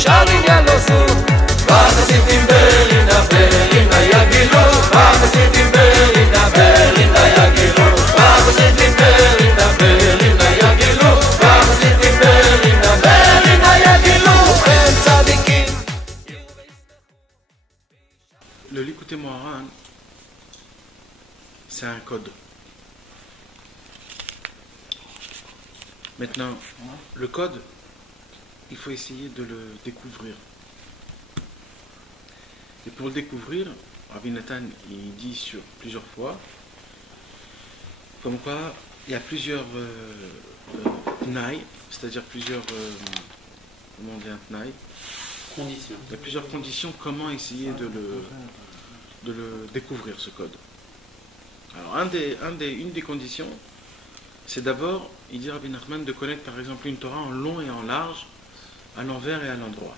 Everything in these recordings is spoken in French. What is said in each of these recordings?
שרים ילוסו וחסידים בלינה בלינה יגילו וחסידים בלינה בלינה יגילו וחסידים בלינה בלינה יגילו וחסידים בלינה בלינה יגילו הם צדיקים. Le Likutei Moharan, c'est un code. Maintenant, le code, il faut essayer de le découvrir. Et pour le découvrir, Rabbi Nathan, il dit sur plusieurs fois, comme quoi il y a plusieurs tnaï, c'est-à-dire plusieurs, comment on dit un tnaï, Conditions. il y a plusieurs conditions comment essayer de le découvrir, ce code. Alors, une des conditions, c'est d'abord, il dit Rabbi Nachman, de connaître par exemple une Torah en long et en large, à l'envers et à l'endroit.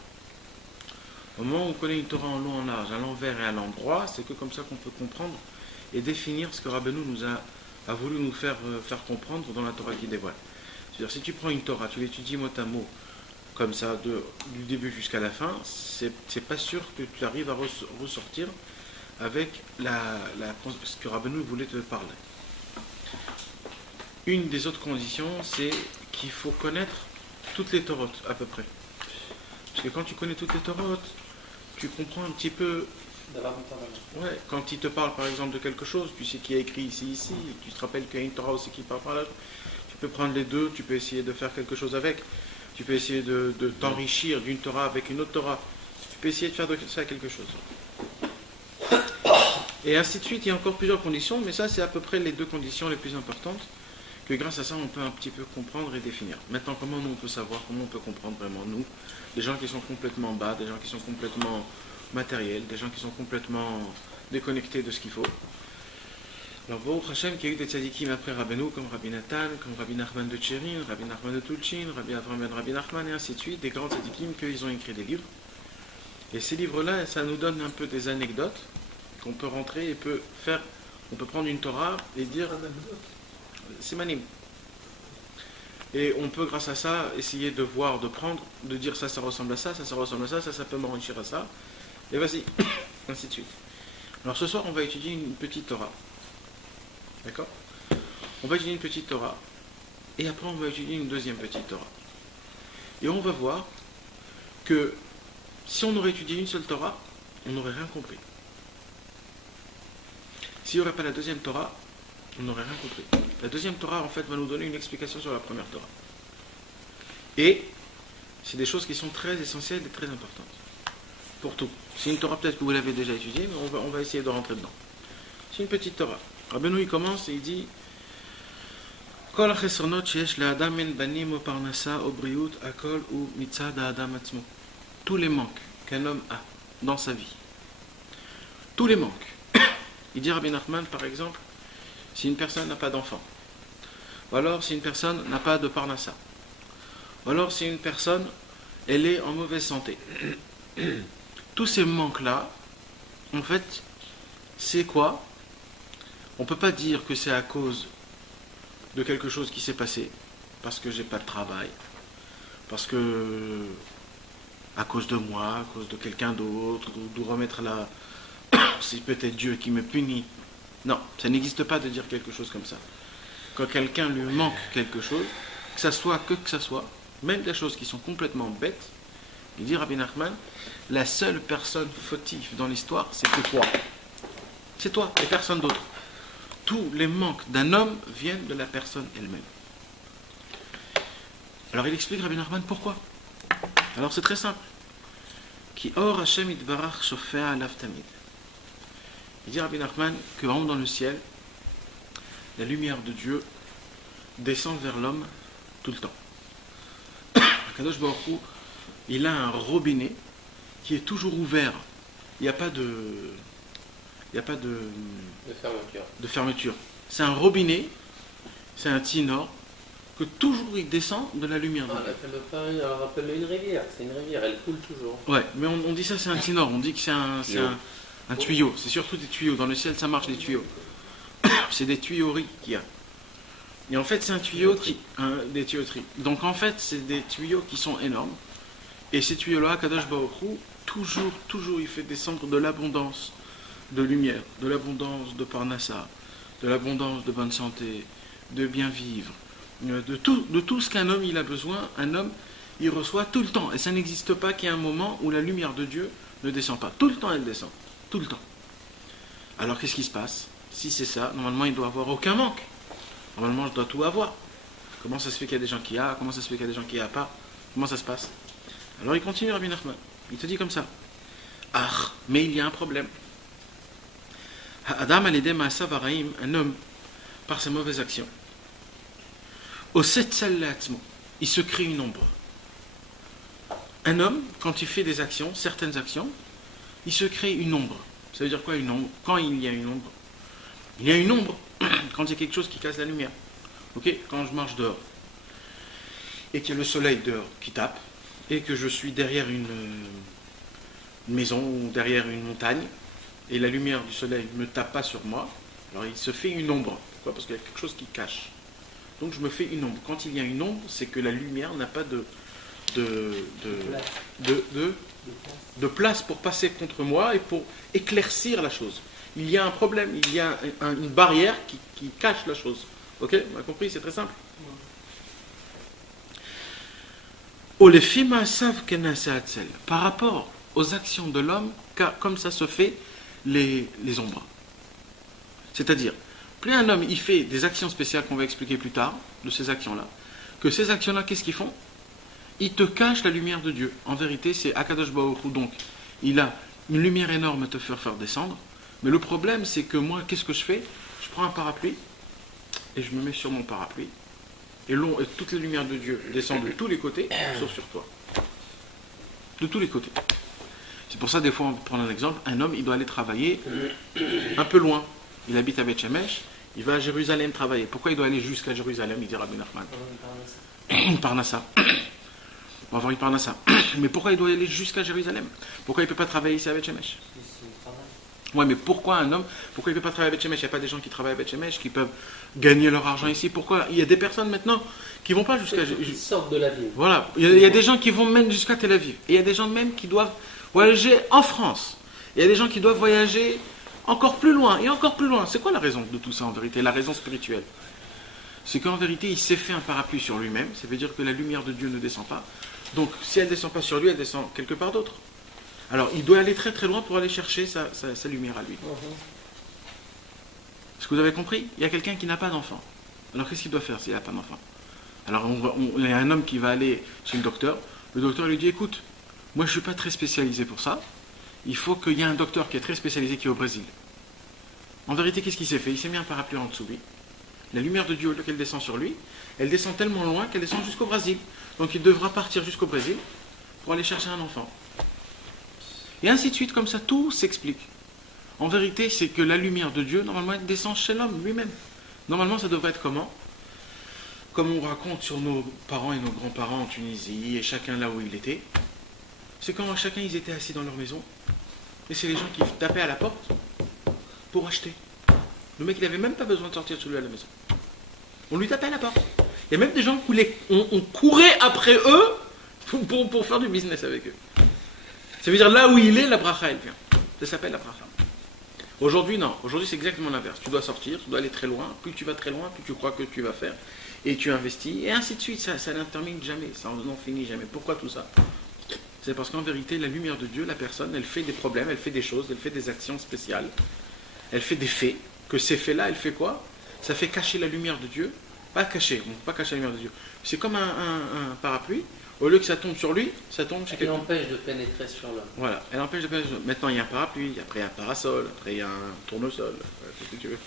Au moment où on connaît une Torah en long, en large, à l'envers et à l'endroit, c'est que comme ça qu'on peut comprendre et définir ce que Rabbeinu nous a voulu nous faire comprendre dans la Torah qui dévoile. C'est-à-dire, si tu prends une Torah, tu l'étudies mot à mot, comme ça, du début jusqu'à la fin, c'est pas sûr que tu arrives à ressortir avec ce que Rabbeinu voulait te parler. Une des autres conditions, c'est qu'il faut connaître toutes les Torotes, à peu près. Parce que quand tu connais toutes les Torotes, tu comprends un petit peu. Ouais, quand il te parle par exemple de quelque chose, tu sais qui a écrit ici, tu te rappelles qu'il y a une Torah aussi qui parle par là, tu peux prendre les deux, tu peux essayer de faire quelque chose avec. Tu peux essayer de t'enrichir d'une Torah avec une autre Torah. Tu peux essayer de faire de ça quelque chose. Et ainsi de suite, il y a encore plusieurs conditions, mais ça c'est à peu près les deux conditions les plus importantes, que grâce à ça on peut un petit peu comprendre et définir. Maintenant, comment nous on peut savoir, comment on peut comprendre vraiment nous, des gens qui sont complètement bas, des gens qui sont complètement matériels, des gens qui sont complètement déconnectés de ce qu'il faut. Alors, Baruch Hashem, qu'il y a eu des tzadikim après Rabbeinu, comme Rabbi Nathan, comme Rabbi Nachman de Tcherin, Rabbi Nachman de Tulchin, Rabbi Avram ben Rabbi Nachman, et ainsi de suite, des grands tzadikim qu'ils ont écrit des livres. Et ces livres-là, ça nous donne un peu des anecdotes qu'on peut rentrer et on peut prendre une Torah et dire, c'est manim. Et on peut, grâce à ça, essayer de voir, de dire ça ressemble à ça, ça ressemble à ça, ça peut m'enrichir à ça, et vas-y, ainsi de suite. Alors ce soir, on va étudier une petite Torah. D'accord? On va étudier une petite Torah, et après on va étudier une deuxième petite Torah. Et on va voir que si on aurait étudié une seule Torah, on n'aurait rien compris. S'il n'y aurait pas la deuxième Torah, on n'aurait rien compris. La deuxième Torah, en fait, va nous donner une explication sur la première Torah. Et c'est des choses qui sont très essentielles et très importantes. Pour tout. C'est une Torah, peut-être que vous l'avez déjà étudiée, mais on va essayer de rentrer dedans. C'est une petite Torah. Rabbeinu, il commence et il dit Kol ha-chesronot sheyesh le'adam min banim u'parnasa u'briut akol u'mitzad ha'adam atzmo. Tous les manques qu'un homme a dans sa vie. Tous les manques. Il dit Rabbi Nachman, par exemple, si une personne n'a pas d'enfant, ou alors si une personne n'a pas de parnassa, ou alors si une personne elle est en mauvaise santé. Tous ces manques-là, en fait, c'est quoi? On ne peut pas dire que c'est à cause de quelque chose qui s'est passé, parce que j'ai pas de travail, parce que à cause de moi, à cause de quelqu'un d'autre, ou de remettre la... c'est peut-être Dieu qui me punit. Non, ça n'existe pas de dire quelque chose comme ça. Quand quelqu'un lui manque quelque chose, que ça soit, même des choses qui sont complètement bêtes, il dit Rabbi Nachman, la seule personne fautive dans l'histoire, c'est que toi. C'est toi et personne d'autre. Tous les manques d'un homme viennent de la personne elle-même. Alors il explique Rabbi Nachman pourquoi. Alors c'est très simple. Ki or Hashem itbarach shofea alav tamid. Il dit Rabbi Nachman que en haut dans le ciel, la lumière de Dieu descend vers l'homme tout le temps. Kadosh Baruch Hu, il a un robinet qui est toujours ouvert. Il n'y a pas de fermeture. C'est un robinet, c'est un tinor, que toujours il descend de la lumière. Elle rappelle une rivière, c'est une rivière, elle coule toujours. Ouais, mais on dit ça c'est un tinor, on dit que c'est un tuyau. C'est surtout des tuyaux, dans le ciel ça marche des tuyaux. C'est des tuyauteries qu'il y a. Et en fait c'est un tuyau des tuyauteries. Donc en fait c'est des tuyaux qui sont énormes, Et ces tuyaux-là, Kadosh Baruch Hu, toujours, il fait descendre de l'abondance de lumière, de l'abondance de Parnassa, de l'abondance de bonne santé, de bien vivre, de tout ce qu'un homme il a besoin. Un homme, il reçoit tout le temps. Et ça n'existe pas qu'il y ait un moment où la lumière de Dieu ne descend pas. Tout le temps, elle descend. Tout le temps. Alors, qu'est-ce qui se passe? Si c'est ça, normalement, il ne doit avoir aucun manque. Normalement, je dois tout avoir. Comment ça se fait qu'il y a des gens qui a? Comment ça se fait qu'il y a des gens qui n'ont pas? Comment ça se passe? Alors, il continue, Rabbi Nachman. Il te dit comme ça. Ah, mais il y a un problème. Adam al-Edem Asavaraim, un homme, par ses mauvaises actions, au Setzalatmo, il se crée une ombre. Un homme, quand il fait des actions, certaines actions, il se crée une ombre. Ça veut dire quoi une ombre? Quand il y a une ombre? Il y a une ombre quand il y a quelque chose qui casse la lumière. Ok? Quand je marche dehors et qu'il y a le soleil dehors qui tape et que je suis derrière une maison ou derrière une montagne et la lumière du soleil ne me tape pas sur moi, alors il se fait une ombre. Pourquoi? Parce qu'il y a quelque chose qui cache. Donc je me fais une ombre. Quand il y a une ombre, c'est que la lumière n'a pas de place pour passer contre moi et pour éclaircir la chose. Il y a un problème, il y a une barrière qui cache la chose. Ok? On a compris? C'est très simple. Par rapport aux actions de l'homme, comme ça se fait les ombres. C'est-à-dire, plus un homme il fait des actions spéciales qu'on va expliquer plus tard, de ces actions-là, que ces actions-là, qu'est-ce qu'ils font? Ils te cachent la lumière de Dieu. En vérité, c'est Akadosh Baruch Hu. Donc, il a une lumière énorme à te faire descendre. Mais le problème, c'est que moi, qu'est-ce que je fais? Je prends un parapluie et je me mets sur mon parapluie. Et toutes les lumières de Dieu descendent de tous les côtés, sauf sur toi. De tous les côtés. C'est pour ça, des fois, on prend un exemple. Un homme, il doit aller travailler un peu loin. Il habite à Beth Shemesh. Il va à Jérusalem travailler. Pourquoi il doit aller jusqu'à Jérusalem? Il dit Rabbi Nachman. Parnassa. On va voir une Parnassa. Mais pourquoi il doit aller jusqu'à Jérusalem? Pourquoi il ne peut pas travailler ici à Beth Shemesh? Ouais, mais pourquoi un homme, pourquoi il ne peut pas travailler à Beth Shemesh? Il n'y a pas des gens qui travaillent à Beth Shemesh qui peuvent gagner leur argent ici? Pourquoi? Il y a des personnes maintenant qui ne vont pas jusqu'à... Ils sortent de la ville. Voilà. Il y a des gens qui vont même jusqu'à Tel Aviv. Et il y a des gens même qui doivent voyager en France. Il y a des gens qui doivent voyager encore plus loin et encore plus loin. C'est quoi la raison de tout ça en vérité? La raison spirituelle. C'est qu'en vérité, il s'est fait un parapluie sur lui-même. Ça veut dire que la lumière de Dieu ne descend pas. Donc, si elle ne descend pas sur lui, elle descend quelque part d'autre. Alors, il doit aller très très loin pour aller chercher sa lumière à lui. Est-ce que vous avez compris? Il y a quelqu'un qui n'a pas d'enfant. Alors, qu'est-ce qu'il doit faire s'il n'a pas d'enfant? Alors, il y a un homme qui va aller chez le docteur. Le docteur lui dit, écoute, moi je ne suis pas très spécialisé pour ça. Il faut qu'il y ait un docteur qui est très spécialisé qui est au Brésil. En vérité, qu'est-ce qu'il s'est fait? Il s'est mis un parapluie en dessous de lui. La lumière de Dieu, au lieu qu'elle descend sur lui, elle descend tellement loin qu'elle descend jusqu'au Brésil. Donc il devra partir jusqu'au Brésil pour aller chercher un enfant. Et ainsi de suite, comme ça, tout s'explique. En vérité, c'est que la lumière de Dieu, normalement, elle descend chez l'homme lui-même. Normalement, ça devrait être comment? Comme on raconte sur nos parents et nos grands-parents en Tunisie, et chacun là où il était. C'est quand chacun, ils étaient assis dans leur maison, et c'est les gens qui tapaient à la porte pour acheter. Le mec, il n'avait même pas besoin de sortir de chez lui à la maison. On lui tapait à la porte. Il y a même des gens on courait après eux pour faire du business avec eux. Ça veut dire là où il est, la bracha, elle vient. Ça s'appelle la bracha. Aujourd'hui, non. Aujourd'hui, c'est exactement l'inverse. Tu dois sortir, tu dois aller très loin. Plus tu vas très loin, plus tu crois que tu vas faire. Et tu investis, et ainsi de suite. Ça n'intermine jamais. Ça n'en finit jamais. Pourquoi tout ça? C'est parce qu'en vérité, la lumière de Dieu, la personne, elle fait des problèmes, elle fait des choses, elle fait des actions spéciales. Elle fait des faits. Que ces faits-là, elle fait quoi? Ça fait cacher la lumière de Dieu. Pas cacher, on ne peut pas cacher la lumière de Dieu. C'est comme un parapluie. Au lieu que ça tombe sur lui, ça tombe chez quelqu'un. Elle empêche de pénétrer sur l'homme. Voilà, elle empêche de pénétrer sur l'homme. Maintenant, il y a un parapluie, après il y a un parasol, après il y a un tournesol. Tout ce que tu veux.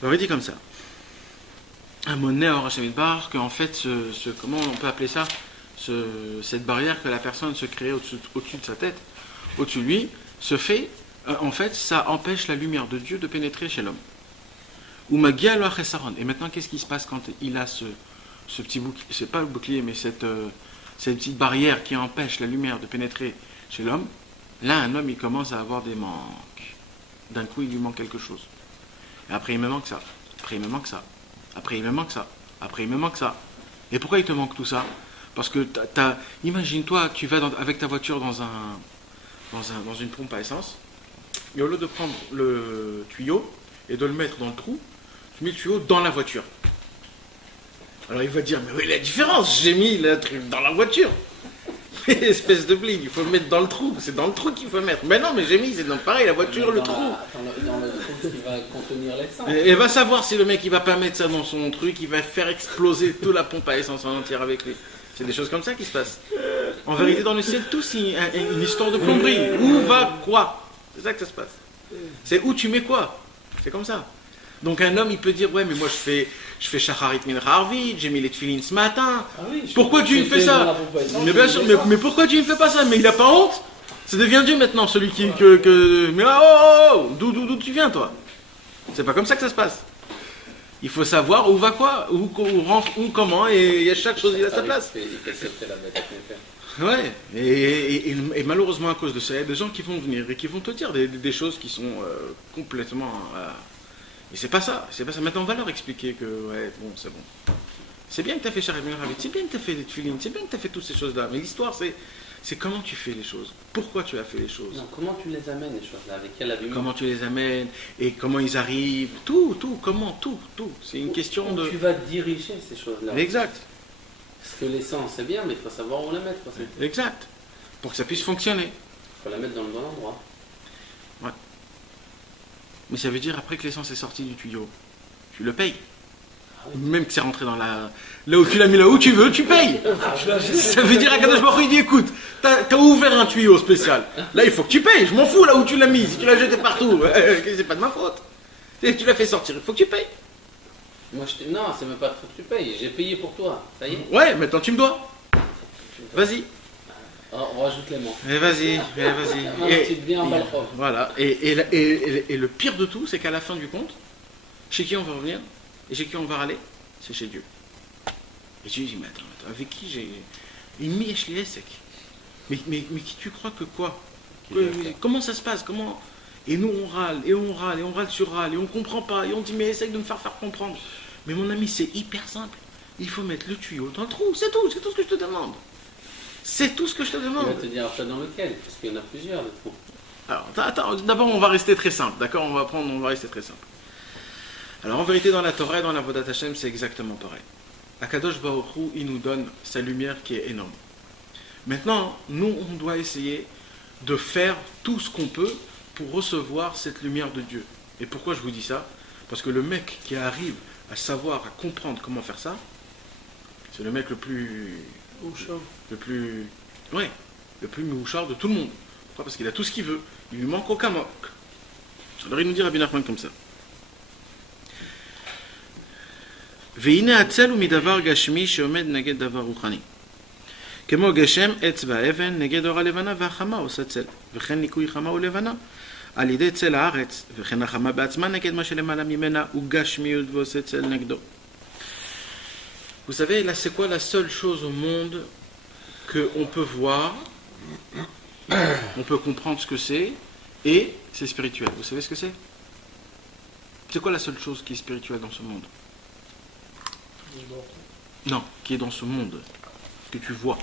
On aurait dit comme ça. Un monnaie au Rachamidbar, qu'en fait, comment on peut appeler ça? Cette barrière que la personne se crée au-dessus de sa tête, au-dessus de lui, se fait. En fait, ça empêche la lumière de Dieu de pénétrer chez l'homme. Et maintenant, qu'est-ce qui se passe quand il a ce petit bouclier? C'est pas le bouclier, mais cette petite barrière qui empêche la lumière de pénétrer chez l'homme. Là, un homme, il commence à avoir des manques. D'un coup, il lui manque quelque chose. Et après, il me manque ça. Après, il me manque ça. Après, il me manque ça. Après, il me manque ça. Et pourquoi il te manque tout ça? Parce que imagine-toi, tu vas avec ta voiture dans une pompe à essence, et au lieu de prendre le tuyau et de le mettre dans le trou, tu mets le tuyau dans la voiture. Alors il va dire, mais oui, la différence, j'ai mis le truc dans la voiture. Espèce de bling, il faut le mettre dans le trou, c'est dans le trou qu'il faut le mettre. Mais non, mais j'ai mis, c'est pareil, la voiture, le trou. Dans le trou qui va contenir l'essence. Et va savoir si le mec il va pas mettre ça dans son truc, il va faire exploser toute la pompe à essence en entière avec lui. C'est des choses comme ça qui se passent. En vérité, dans le ciel, tout c'est une histoire de plomberie. Où va quoi? C'est ça que ça se passe. C'est où tu mets quoi? C'est comme ça. Donc un homme il peut dire, ouais mais moi je fais shacharit mincha arvit, j'ai mis les tefilines ce matin. Ah oui, pourquoi tu me fais ça? Mais bien sûr, mais pourquoi tu ne fais pas ça? Mais il a pas honte? Ça devient Dieu maintenant, celui qui... Mais d'où tu viens toi? C'est pas comme ça que ça se passe. Il faut savoir où va quoi, où rentre, où comment, et il y a chaque chose il a sa place. Ouais, et malheureusement à cause de ça, il y a des gens qui vont venir et qui vont te dire des choses qui sont complètement... Et c'est pas ça. Maintenant, on va leur expliquer que, ouais, bon, c'est bon. C'est bien que tu as fait Shacharit Mincha Arvit, c'est bien que tu as fait des tefilines, c'est bien que tu as fait toutes ces choses-là. Mais l'histoire, c'est comment tu fais les choses. Pourquoi tu as fait les choses. Non, comment tu les amènes, les choses-là, avec quel argument. Comment tu les amènes, et comment ils arrivent, tout. C'est une question de... Tu vas diriger ces choses-là. Exact. Parce que l'essence, c'est bien, mais il faut savoir où la mettre. Exact. Pour que ça puisse fonctionner. Il faut la mettre dans le bon endroit. Ouais. Mais ça veut dire après que l'essence est sortie du tuyau, tu le payes. Même que c'est rentré dans la... Là où tu l'as mis là où tu veux, tu payes. Ça veut dire à Kadosh Baruch Hu, il dit écoute, t'as ouvert un tuyau spécial. Là il faut que tu payes, je m'en fous là où tu l'as mis, si tu l'as jeté partout, c'est pas de ma faute. Tu l'as fait sortir, il faut que tu payes. Moi, non, c'est même pas qu'il faut que tu payes, j'ai payé pour toi, ça y est. Ouais, maintenant tu me dois. Vas-y. On rajoute les mots. Vas-y. Voilà. Et le pire de tout, c'est qu'à la fin du compte, chez qui on va revenir et chez qui on va aller, c'est chez Dieu. Et Dieu dit, mais attends, avec qui j'ai... Il m'y sec. Mais qui tu crois que quoi? Comment ça se passe? Comment... Et nous on râle, et on râle sur râle, et on comprend pas, et on dit, mais essaye de me faire comprendre. Mais mon ami, c'est hyper simple. Il faut mettre le tuyau dans le trou, c'est tout ce que je te demande. C'est tout ce que je te demande. Il va te dire après dans lequel, parce qu'il y en a plusieurs de trous. Alors, attends, d'abord on va rester très simple, d'accord? On va rester très simple. Alors en vérité, dans la Torah et dans la Avodat Hashem, c'est exactement pareil. Akadosh Baruch Hu, il nous donne sa lumière qui est énorme. Maintenant, nous, on doit essayer de faire tout ce qu'on peut pour recevoir cette lumière de Dieu. Et pourquoi je vous dis ça? Parce que le mec qui arrive à savoir, à comprendre comment faire ça, c'est le mec le plus mouchard de tout le monde. Pourquoi? Parce qu'il a tout ce qu'il veut. Il lui manque aucun manque. Alors il nous dit Rabbi Nachman comme ça. והנה הצל הוא מדבר גשמי שעומד נגד דבר רוחני. כמו גשם, עץ והאבן, נגד אור הלבנה והחמה עושה צל. וכן ניקוי חמה ולבנה על ידי צל הארץ, וכן החמה בעצמה נגד מה שלמעלה ממנה הוא גשמיות ועושה צל נגדו. Vous savez, là c'est quoi la seule chose au monde qu'on peut voir, on peut comprendre ce que c'est, et c'est spirituel. Vous savez ce que c'est? C'est quoi la seule chose qui est spirituelle dans ce monde? Non, qui est dans ce monde, que tu vois,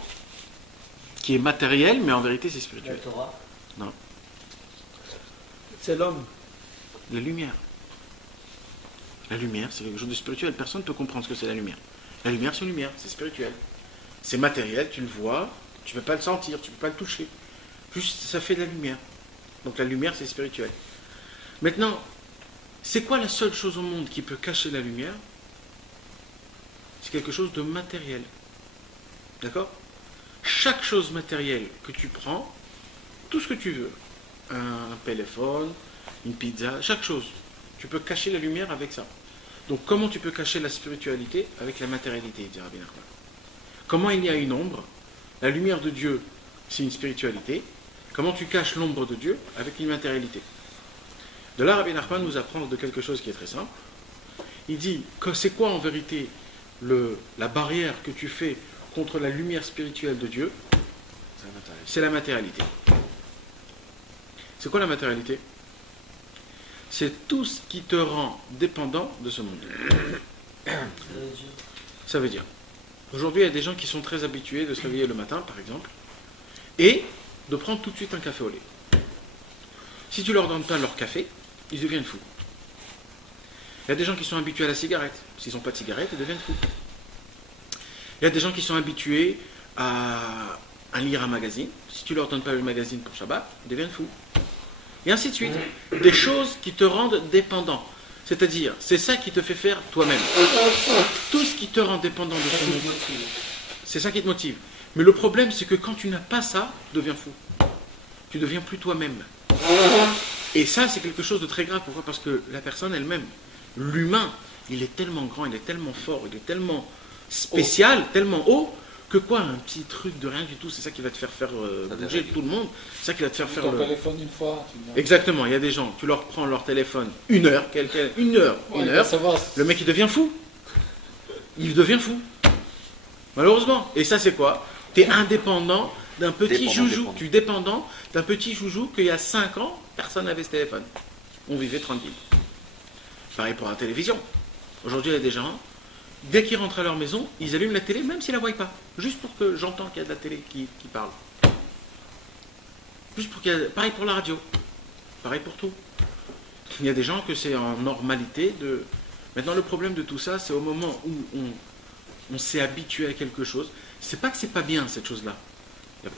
qui est matériel, mais en vérité c'est spirituel. La Torah. Non. C'est l'homme. La lumière. La lumière, c'est quelque chose de spirituel. Personne ne peut comprendre ce que c'est la lumière. La lumière, c'est une lumière, c'est spirituel. C'est matériel, tu le vois, tu ne peux pas le sentir, tu ne peux pas le toucher. Juste, ça fait de la lumière. Donc la lumière, c'est spirituel. Maintenant, c'est quoi la seule chose au monde qui peut cacher la lumière? C'est quelque chose de matériel. D'accord? Chaque chose matérielle que tu prends, tout ce que tu veux, un téléphone, une pizza, chaque chose, tu peux cacher la lumière avec ça. Donc comment tu peux cacher la spiritualité avec la matérialité, dit Rabbi Nachman? Comment il y a une ombre? La lumière de Dieu, c'est une spiritualité. Comment tu caches l'ombre de Dieu avec une matérialité? De là, Rabbi Nachman nous apprend de quelque chose qui est très simple. Il dit que c'est quoi en vérité la barrière que tu fais contre la lumière spirituelle de Dieu? C'est la matérialité. C'est quoi la matérialité? C'est tout ce qui te rend dépendant de ce monde. Ça veut dire, Aujourd'hui, il y a des gens qui sont très habitués de se réveiller le matin, par exemple, et de prendre tout de suite un café au lait. Si tu leur donnes pas leur café, ils deviennent fous. Il y a des gens qui sont habitués à la cigarette. S'ils n'ont pas de cigarette, ils deviennent fous. Il y a des gens qui sont habitués à lire un magazine. Si tu leur donnes pas le magazine pour Shabbat, ils deviennent fous. Et ainsi de suite. Des choses qui te rendent dépendant. C'est-à-dire, c'est ça qui te fait faire toi-même. Tout ce qui te rend dépendant de ce monde, c'est ça qui te motive. Mais le problème, c'est que quand tu n'as pas ça, tu deviens fou. Tu deviens plus toi-même. Et ça, c'est quelque chose de très grave. Pourquoi ? Parce que la personne elle-même, l'humain, il est tellement grand, il est tellement fort, il est tellement spécial, tellement haut, que quoi, un petit truc de rien du tout, c'est ça qui va te faire bouger tout le monde. C'est ça qui va te faire faire Ton téléphone une fois. Exactement, il y a des gens, tu leur prends leur téléphone une heure, le mec il devient fou. Il devient fou. Malheureusement. Et ça c'est quoi ? Tu es indépendant d'un petit joujou. Tu es dépendant d'un petit joujou qu'il y a 5 ans, personne n'avait ce téléphone. On vivait tranquille. Pareil pour la télévision. Aujourd'hui il y a des gens, dès qu'ils rentrent à leur maison, ils allument la télé même s'ils ne la voient pas. Juste pour que j'entends qu'il y a de la télé qui parle. Juste pour qu'il y a... Pareil pour la radio. Pareil pour tout. Il y a des gens que c'est en normalité de... Maintenant le problème de tout ça, c'est au moment où on s'est habitué à quelque chose. C'est pas que c'est pas bien cette chose-là.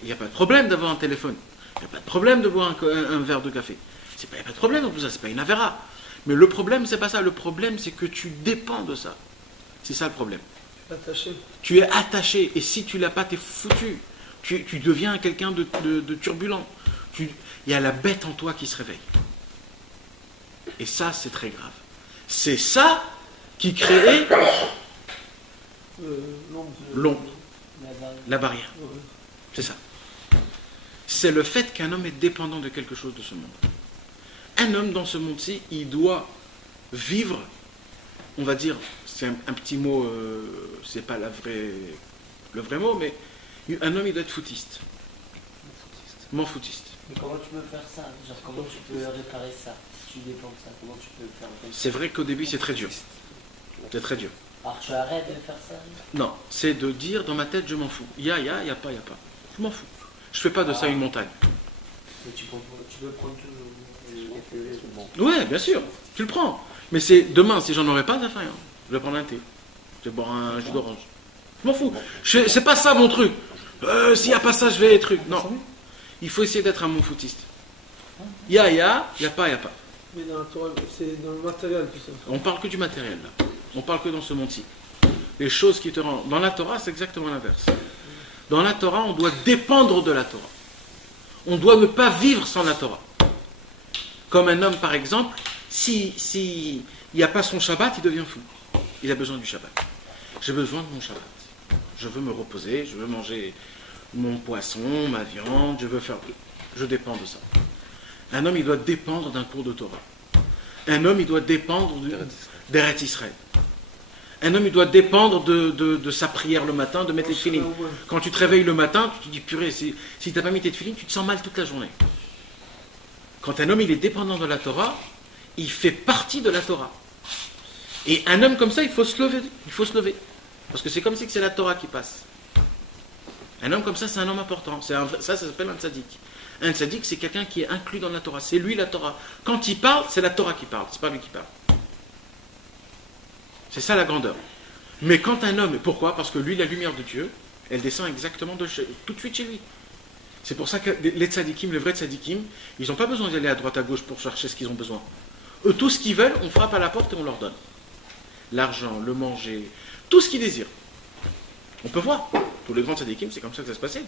Il n'y a pas de problème d'avoir un téléphone. Il n'y a pas de problème de boire un verre de café. Il n'y a pas de problème en plus, ça c'est pas une avéra. Mais le problème c'est pas ça. Le problème c'est que tu dépends de ça. C'est ça le problème. Attaché. Tu es attaché et si tu l'as pas, t'es foutu. Tu deviens quelqu'un de turbulent. Il y a la bête en toi qui se réveille. Et ça, c'est très grave. C'est ça qui crée l'ombre, la barrière. C'est ça. C'est le fait qu'un homme est dépendant de quelque chose de ce monde. Un homme dans ce monde-ci, il doit vivre, on va dire, c'est un petit mot, c'est pas le vrai mot, mais un homme il doit être foutiste. Foutiste. Mais comment tu peux faire ça ? Genre comment tu peux réparer ça ? Si tu dépends de ça, comment tu peux le faire ? C'est vrai qu'au début c'est très dur. C'est très dur. Alors tu arrêtes de faire ça ? Non, c'est de dire dans ma tête je m'en fous. Il y a pas. Je m'en fous. Je fais pas de ça une montagne. Mais tu peux prendre tout. Ouais, bien sûr, tu le prends. Mais c'est demain, si j'en aurais pas, ça fait rien. Je vais prendre un thé. Je vais boire un jus d'orange. Je m'en fous. C'est pas ça mon truc. S'il n'y a pas ça, je vais être truc. Non. Il faut essayer d'être un mon foutiste. Il y a pas. Mais dans la Torah, c'est dans le matériel tout ça. On parle que du matériel là. On parle que dans ce monde-ci. Les choses qui te rendent. Dans la Torah, c'est exactement l'inverse. Dans la Torah, on doit dépendre de la Torah. On doit ne pas vivre sans la Torah. Comme un homme, par exemple, si il n'y a pas son Shabbat, il devient fou. Il a besoin du Shabbat. J'ai besoin de mon Shabbat. Je veux me reposer, je veux manger mon poisson, ma viande, je dépends de ça. Un homme, il doit dépendre d'un cours de Torah. Un homme, il doit dépendre d'Eretz Israël. Un homme, il doit dépendre de sa prière le matin, de mettre les tefilines. Quand tu te réveilles le matin, tu te dis, purée, si tu n'as pas mis tes tefilines, tu te sens mal toute la journée. Quand un homme, il est dépendant de la Torah, il fait partie de la Torah. Et un homme comme ça, il faut se lever. Parce que c'est comme si c'est la Torah qui passe. Un homme comme ça, c'est un homme important. Ça s'appelle un tzaddik. Un tzaddik, c'est quelqu'un qui est inclus dans la Torah. C'est lui la Torah. Quand il parle, c'est la Torah qui parle. C'est pas lui qui parle. C'est ça la grandeur. Mais quand un homme, pourquoi ? Parce que lui, la lumière de Dieu, elle descend exactement tout de suite chez lui. C'est pour ça que les tzaddikim, les vrais tzaddikim, ils n'ont pas besoin d'aller à droite à gauche pour chercher ce qu'ils ont besoin. Eux, tout ce qu'ils veulent, on frappe à la porte et on leur donne. L'argent, le manger, tout ce qu'ils désirent. On peut voir. Tous les grands tzaddikim, c'est comme ça que ça se passait.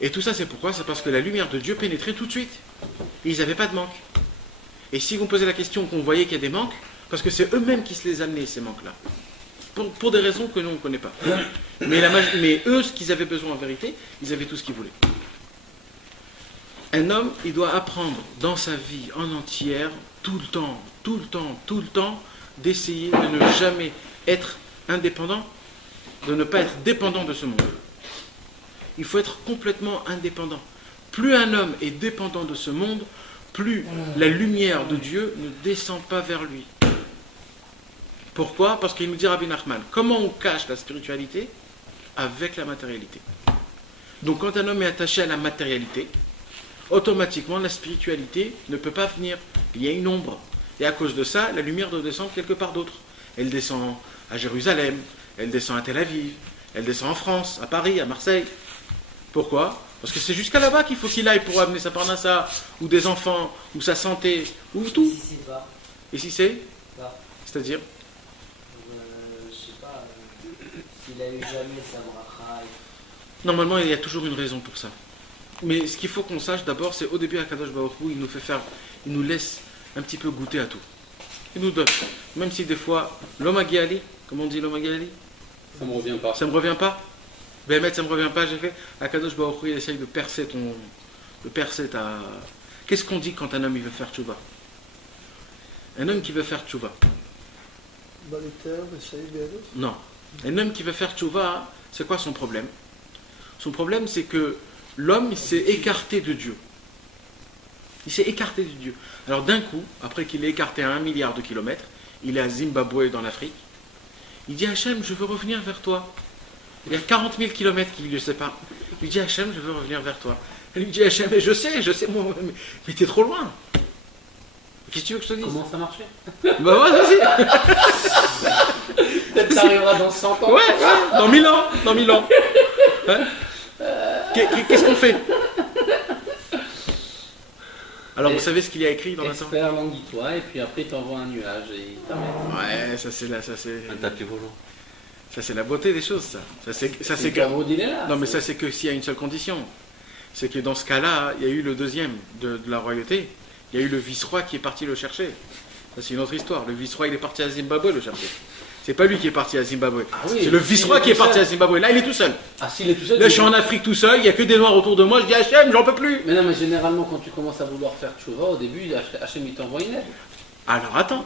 Et tout ça, c'est pourquoi ? C'est parce que la lumière de Dieu pénétrait tout de suite. Et ils n'avaient pas de manque. Et si vous me posez la question qu'on voyait qu'il y a des manques, parce que c'est eux-mêmes qui se les amenaient, ces manques-là. Pour des raisons que nous, on ne connaît pas. Mais eux, ce qu'ils avaient besoin en vérité, ils avaient tout ce qu'ils voulaient. Un homme, il doit apprendre dans sa vie en entière, tout le temps, d'essayer de ne jamais être indépendant, de ne pas être dépendant de ce monde. Il faut être complètement indépendant. Plus un homme est dépendant de ce monde, plus la lumière de Dieu ne descend pas vers lui. Pourquoi? Parce qu'il nous dit Rabbi Nachman, comment on cache la spiritualité? Avec la matérialité. Donc quand un homme est attaché à la matérialité, automatiquement la spiritualité ne peut pas venir. Il y a une ombre. Et à cause de ça, la lumière doit descendre quelque part d'autre. Elle descend à Jérusalem, elle descend à Tel Aviv, elle descend en France, à Paris, à Marseille. Pourquoi? Parce que c'est jusqu'à là-bas qu'il faut qu'il aille pour amener sa parnassa, ou des enfants, ou sa santé, ou tout. Si c'est pas. Et si c'est? Pas. C'est-à-dire? Je sais pas. S'il a eu jamais sa bracha. Normalement, il y a toujours une raison pour ça. Mais ce qu'il faut qu'on sache d'abord, c'est au début, Akadosh Baruch Hu, il nous fait faire, il nous laisse un petit peu goûter à tout. Il nous donne. Même si des fois, l'homme agiali, comment on dit l'homme agiali? Ça me revient pas. Ça me revient pas? Béhémet, ça me revient pas, j'ai fait. Akadosh Baruch Hu, il essaye de percer ta. Qu'est-ce qu'on dit quand un homme il veut faire tchouva? Un homme qui veut faire tchouva. Non. Un homme qui veut faire tchouva, c'est quoi son problème? Son problème, c'est que l'homme, il s'est écarté de Dieu. Il s'est écarté de Dieu. Alors d'un coup, après qu'il est écarté à 1 milliard de kilomètres, il est à Zimbabwe dans l'Afrique, il dit Hachem, je veux revenir vers toi. Il y a 40 000 kilomètres qui le séparent. Il dit Hachem, je veux revenir vers toi. Il lui dit Hachem, mais je sais, moi, mais t'es trop loin. Qu'est-ce que tu veux que je te dise? Comment ça marchait? Bah ouais, vas-y. Peut-être que ça arrivera dans 100 ans. Ouais, dans 1000 ans. Hein? Qu'est-ce qu'on fait? Alors, vous savez ce qu'il y a écrit dans la sorte? Expert, languis-toi, et puis après, il t'envoie un nuage et il t'amène. Ouais, ça c'est Un tapis volant. Ça c'est la beauté des choses, ça. Ça c'est Le caveau, il est là. non, mais ça c'est que s'il y a une seule condition. C'est que dans ce cas-là, il y a eu le deuxième de la royauté. Il y a eu le vice-roi qui est parti le chercher. Ça c'est une autre histoire. Le vice-roi, il est parti à Zimbabwe le chercher. C'est pas lui qui est parti à Zimbabwe. Ah oui, c'est le vice-roi qui est parti à Zimbabwe. Là, il est tout seul. Ah, s'il est tout seul. Là, je suis en Afrique tout seul. Il n'y a que des noirs autour de moi. Je dis Hachem, j'en peux plus. Mais non, mais généralement, quand tu commences à vouloir faire tchouva, au début, Hachem, il t'envoie une aide. Alors attends.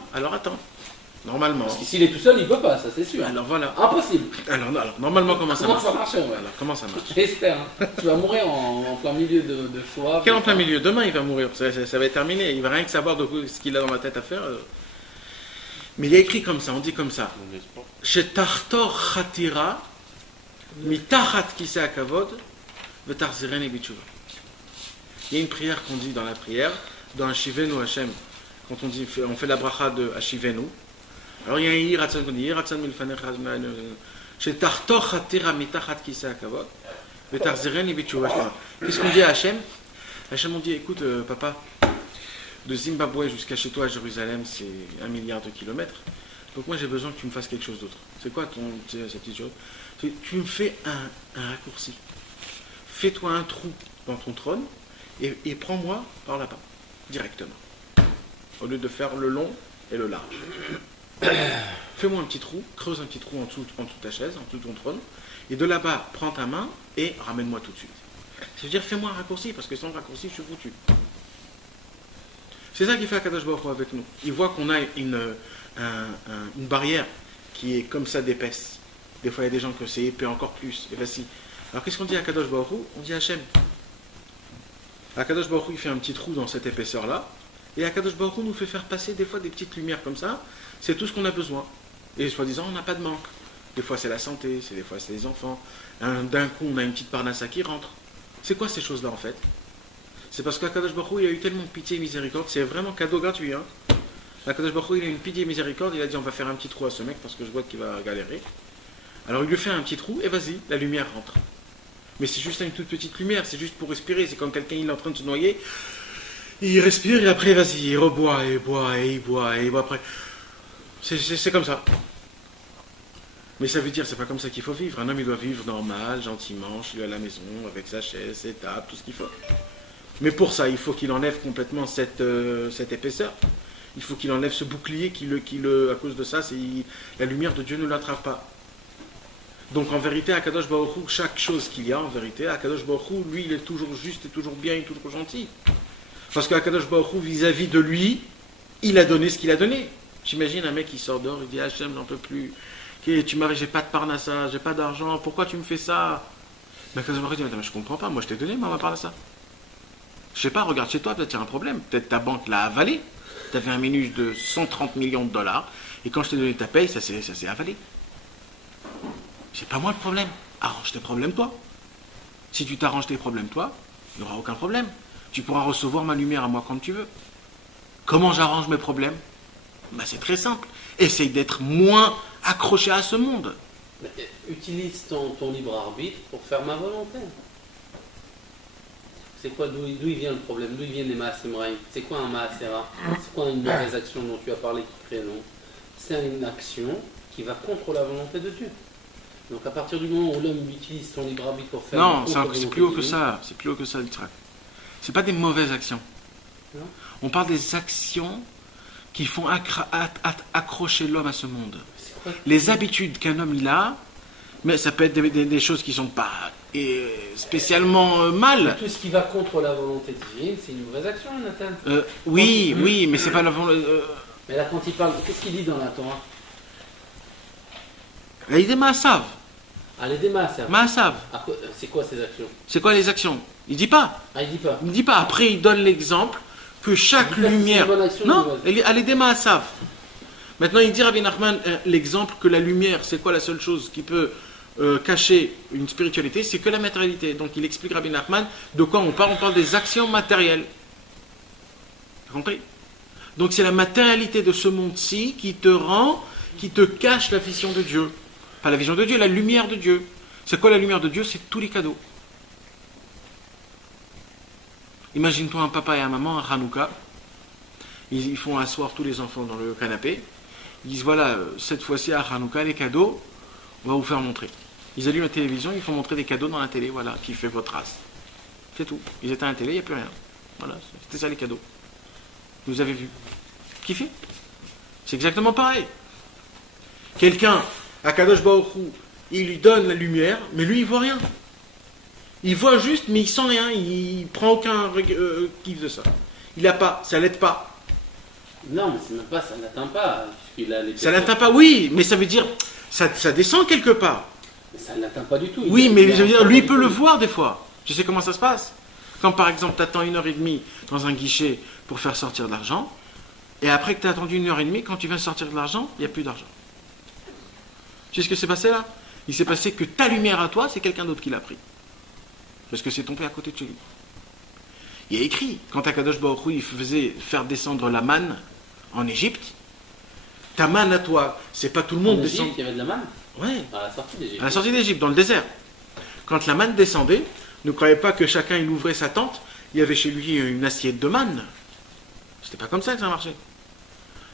Normalement. Parce que s'il est tout seul, il peut pas, ça c'est sûr. Alors voilà. Impossible. Alors normalement, comment ça marche? Ouais. Alors, comment ça marche? J'espère. Hein. Tu vas mourir en plein milieu de soif. Quel en plein milieu? Demain, il va mourir. Ça va être terminé. Il va rien que savoir de ce qu'il a dans la tête à faire. Mais il est écrit comme ça, on dit comme ça. Shetartor chatira, mitachat kise akavod, vetarziren et bichouva. Il y a une prière qu'on dit dans la prière, dans Hashivenu Hashem, quand on fait la bracha de Hashivenu. Alors il y a un Yiratsan qu'on dit, Yiratsan milfanecha, Shetartor chatira, mitachat kise akavod, vetarziren et bichouva. Qu'est-ce qu'on dit à Hashem? Hashem, on dit, écoute, papa, de Zimbabwe jusqu'à chez toi à Jérusalem, c'est 1 milliard de kilomètres. Donc moi j'ai besoin que tu me fasses quelque chose d'autre. C'est quoi cette petite chose? Tu me fais un raccourci. Fais-toi un trou dans ton trône et prends-moi par là-bas, directement. Au lieu de faire le long et le large. Fais-moi un petit trou, creuse un petit trou en dessous de ta chaise, en dessous de ton trône, et de là-bas, prends ta main et ramène-moi tout de suite. C'est-à-dire, fais-moi un raccourci, parce que sans raccourci, je suis foutu. C'est ça qui fait Akadosh Baruch Hu avec nous. Il voit qu'on a une barrière qui est comme ça d'épaisse. Des fois, il y a des gens que c'est épais encore plus. Et voici. Alors, qu'est-ce qu'on dit à Akadosh Baruch Hu? On dit Hachem. Akadosh Baruch Hu, il fait un petit trou dans cette épaisseur-là. Et Akadosh Baruch Hu nous fait faire passer des fois des petites lumières comme ça. C'est tout ce qu'on a besoin. Et soi-disant, on n'a pas de manque. Des fois, c'est la santé. Des fois, c'est les enfants. D'un coup, on a une petite parnassa qui rentre. C'est quoi ces choses-là, en fait? C'est parce qu'Akadosh Baruch Hu, il a eu tellement de pitié et miséricorde, c'est vraiment cadeau gratuit. Hein. Akadosh Baruch Hu, il a eu une pitié et miséricorde, il a dit on va faire un petit trou à ce mec parce que je vois qu'il va galérer. Alors il lui fait un petit trou et vas-y, la lumière rentre. Mais c'est juste une toute petite lumière, c'est juste pour respirer, c'est comme quelqu'un il est en train de se noyer, il respire et après vas-y, il reboit et il boit et il boit et il boit après. C'est comme ça. Mais ça veut dire, c'est pas comme ça qu'il faut vivre. Un homme il doit vivre normal, gentiment, chez lui à la maison, avec sa chaise, ses tables, tout ce qu'il faut. Mais pour ça, il faut qu'il enlève complètement cette épaisseur. Il faut qu'il enlève ce bouclier à cause de ça, la lumière de Dieu ne l'attrape pas. Donc en vérité, à Kadosh Baruch Hu, chaque chose qu'il y a en vérité, à Kadosh Baruch Hu, lui, il est toujours juste et toujours bien et toujours gentil. Parce qu'à Kadosh Baruch Hu, vis-à-vis de lui, il a donné ce qu'il a donné. J'imagine un mec qui sort dehors, il dit Hachem, j'en peux plus. Tu m'as, j'ai pas de parnassa, j'ai pas d'argent, pourquoi tu me fais ça? Mais Kadosh Baruch Hu dit, mais je comprends pas, moi je t'ai donné ma parnassa. Je sais pas, regarde chez toi, peut-être il y a un problème. Peut-être ta banque l'a avalé. tu avais un minus de 130 millions de dollars, et quand je t'ai donné ta paye, ça s'est avalé. C'est pas moi le problème. Arrange tes problèmes toi. Si tu t'arranges tes problèmes toi, il n'y aura aucun problème. Tu pourras recevoir ma lumière à moi quand tu veux. Comment j'arrange mes problèmes? C'est très simple. Essaye d'être moins accroché à ce monde. Utilise ton libre arbitre pour faire ma volonté. C'est quoi, d'où il vient le problème? D'où il viennent les Maasemraïm? C'est quoi un Maasera? C'est quoi une mauvaise action dont tu as parlé qui crée non? C'est une action qui va contre la volonté de Dieu. Donc à partir du moment où l'homme utilise son libre arbitre pour faire... Non, c'est plus haut que ça. C'est plus haut que ça, le trac. C'est pas des mauvaises actions. Non. On parle des actions qui font accrocher l'homme à ce monde. Les habitudes qu'un homme il a, mais ça peut être des choses qui sont pas spécialement mal. Tout ce qui va contre la volonté divine, c'est une mauvaise action, Nathan. Oui, mais c'est pas la volonté. Mais là, quand il parle, qu'est-ce qu'il dit dans la Torah? Il dit Maasav. Allez, des Maasav. Maasav. C'est quoi ces actions? C'est quoi les actions? Il dit pas. Ah, il dit pas. Il dit pas. Après, il donne l'exemple que chaque lumière. Non, elle est des Maasav. Maintenant, il dit Rabbi Nachman l'exemple que la lumière, c'est quoi la seule chose qui peut cacher une spiritualité? C'est que la matérialité. Donc, il explique Rabbi Nachman de quoi on parle. On parle des actions matérielles. Tu as compris? Donc, c'est la matérialité de ce monde-ci qui te cache la vision de Dieu. Pas la vision de Dieu, la lumière de Dieu. C'est quoi la lumière de Dieu? C'est tous les cadeaux. Imagine-toi un papa et un maman à Hanouka. Ils font asseoir tous les enfants dans le canapé. Ils disent voilà, cette fois-ci à Hanouka, les cadeaux, on va vous faire montrer. Ils allument la télévision, ils font montrer des cadeaux dans la télé, voilà, qui fait votre race. C'est tout. Ils éteignent la télé, il n'y a plus rien. Voilà, c'était ça les cadeaux. Vous avez vu. Kiffé? C'est exactement pareil. Quelqu'un, à Kadosh Baruch Hu, il lui donne la lumière, mais lui il voit rien. Il voit juste, mais il sent rien, il prend aucun kiff de ça. Il n'a pas, ça l'aide pas. Non, mais c'est même pas, ça n'atteint pas. Ça n'atteint pas, oui, mais ça veut dire, ça descend quelque part. Mais ça n'atteint pas du tout. Oui, mais je veux dire, lui il peut le voir des fois. Tu sais comment ça se passe? Quand par exemple tu attends 1h30 dans un guichet pour faire sortir de l'argent, et après que tu as attendu 1h30, quand tu viens sortir de l'argent, il n'y a plus d'argent. Tu sais ce que s'est passé là? Il s'est passé que ta lumière à toi, c'est quelqu'un d'autre qui l'a pris. Parce que c'est tombé à côté de chez lui. Il y a écrit, quand Akadosh Baruch Hu, il faisait faire descendre la manne en Égypte, ta manne à toi, c'est pas tout le monde descend. Il y avait de la manne? Ouais. À la sortie d'Égypte. À la sortie d'Égypte, dans le désert. Quand la manne descendait, ne croyez pas que chacun il ouvrait sa tente, il y avait chez lui une assiette de manne. C'était pas comme ça que ça marchait.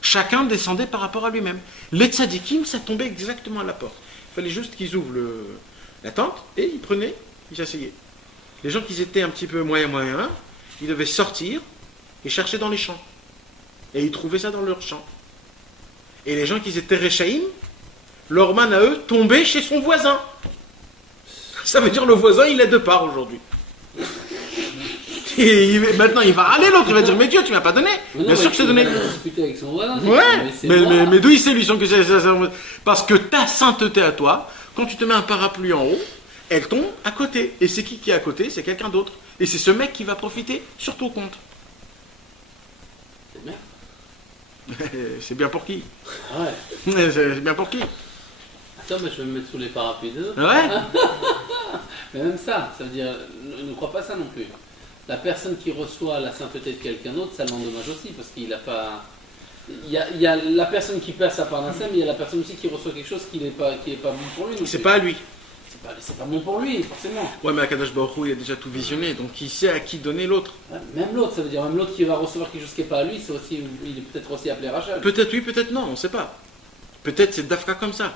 Chacun descendait par rapport à lui-même. Les tzadikim, ça tombait exactement à la porte. Il fallait juste qu'ils ouvrent la tente et ils prenaient, ils s'asseyaient. Les gens qui étaient un petit peu moyen, ils devaient sortir et chercher dans les champs. Et ils trouvaient ça dans leurs champs. Et les gens qui étaient réchaïm, leur manne à eux tombait chez son voisin. Ça veut dire le voisin, il est de part aujourd'hui. Et maintenant il va râler, l'autre il va dire mais Dieu tu m'as pas donné. Bien sûr que je t'ai donné. Avec son voisin, ouais, mais d'où il sait lui que c'est parce que ta sainteté à toi, quand tu te mets un parapluie en haut, elle tombe à côté. Et c'est qui est à côté? C'est quelqu'un d'autre. Et c'est ce mec qui va profiter sur ton compte. C'est bien. C'est bien pour qui? Ouais. C'est bien pour qui? Attends, mais je vais me mettre sous les parapluies d'eux. Ouais. Mais même ça veut dire, ne crois pas ça non plus. La personne qui reçoit la sainteté de quelqu'un d'autre, ça l'endommage aussi, parce qu'il n'a pas... Il y a la personne qui perd sa part d'insem, mais il y a la personne aussi qui reçoit quelque chose qui n'est pas bon pour lui. C'est pas à lui. C'est pas bon pour lui, forcément. Ouais, mais Akadosh Baruch Hu, il a déjà tout visionné, donc il sait à qui donner l'autre. Ouais, même l'autre, ça veut dire même l'autre qui va recevoir quelque chose qui n'est pas à lui, c'est aussi, il est peut-être aussi appelé Rachel. Peut-être oui, peut-être non, on ne sait pas. Peut-être c'est Dafka comme ça.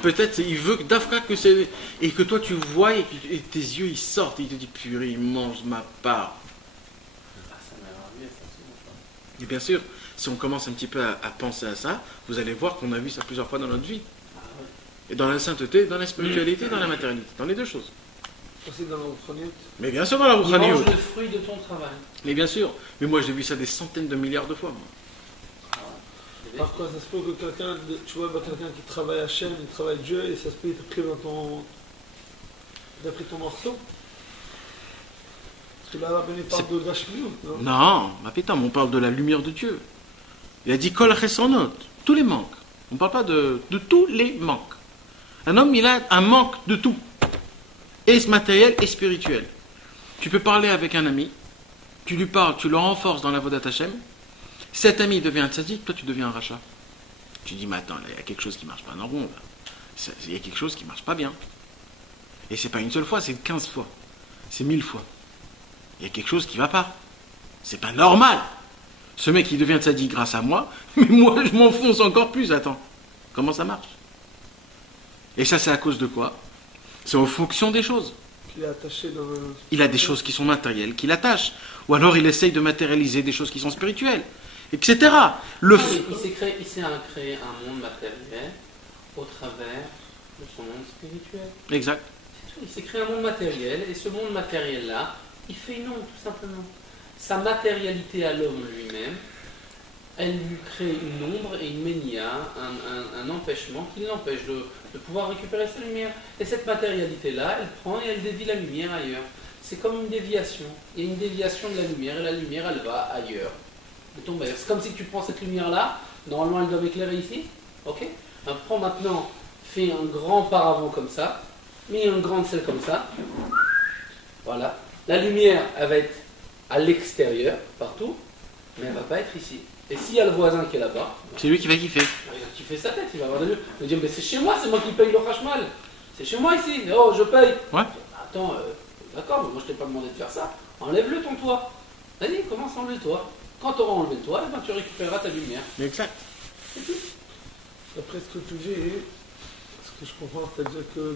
Peut-être il veut que Dafka que c'est et que toi tu vois et tes yeux ils sortent et il te dit purée, il mange ma part. Ah, ça m'a arrivé, ça. Et bien sûr, si on commence un petit peu à penser à ça, vous allez voir qu'on a vu ça plusieurs fois dans notre vie. Et dans la sainteté, dans la spiritualité, dans la matérialité, dans les deux choses. Aussi dans la Rouchaniout. Mais bien sûr dans la Il Rouchaniout. mange le fruit de ton travail. Mais bien sûr. Mais moi j'ai vu ça des centaines de milliards de fois. Moi. Parfois, ça se peut que quelqu'un, tu vois, quelqu'un qui travaille à Hachem, il travaille Dieu, et ça se peut qu'il te pris dans ton... Il a pris ton morceau. Parce que là, Rabbeinu parle de Gashmiut, non? Non, ma pétame, on parle de la lumière de Dieu. Il a dit Kol Chesronot, tous les manques. On ne parle pas de tous les manques. Un homme, il a un manque de tout. Et matériel et spirituel. Tu peux parler avec un ami, tu lui parles, tu le renforces dans la Vodat Hashem. Cet ami devient un tzaddik, toi tu deviens un rachat. Tu dis, mais attends, là, il y a quelque chose qui ne marche pas en rond. Là. Il y a quelque chose qui ne marche pas bien. Et c'est pas une seule fois, c'est 15 fois. C'est 1000 fois. Il y a quelque chose qui ne va pas. C'est pas normal. Ce mec, il devient tzaddik grâce à moi, mais moi, je m'enfonce encore plus. Attends, comment ça marche? Et ça, c'est à cause de quoi? C'est en fonction des choses. Il est attaché dans le... Il a des choses qui sont matérielles qui l'attachent. Ou alors il essaye de matérialiser des choses qui sont spirituelles. Etc. Il s'est créé un monde matériel au travers de son monde spirituel. Exact. C'est tout. Il s'est créé un monde matériel et ce monde matériel-là, il fait une ombre tout simplement. Sa matérialité à l'homme lui-même, elle lui crée une ombre et une ménia, un empêchement qui l'empêche de pouvoir récupérer sa lumière. Et cette matérialité-là, elle prend et elle dévie la lumière ailleurs. C'est comme une déviation. Il y a une déviation de la lumière et la lumière, elle va ailleurs. Elle tombe ailleurs. C'est comme si tu prends cette lumière-là, normalement elle doit éclairer ici. Ok? Alors, prends maintenant, fais un grand paravent comme ça, mets une grande selle comme ça. Voilà. La lumière, elle va être à l'extérieur, partout, mais elle ne va pas être ici. Et s'il y a le voisin qui est là-bas, C'est lui qui va kiffer. il va kiffer sa tête, il va avoir de l'eau. Il va dire, mais c'est chez moi, c'est moi qui paye le Khashmal. C'est chez moi ici, oh je paye. Ouais. Attends, d'accord, mais moi je t'ai pas demandé de faire ça. Enlève-le ton toit. Vas-y, commence à enlever le toit. Quand tu auras enlevé le toit, eh ben, tu récupéreras ta lumière. Exact. D'après ce que tu dis, ce que je comprends, c'est-à-dire que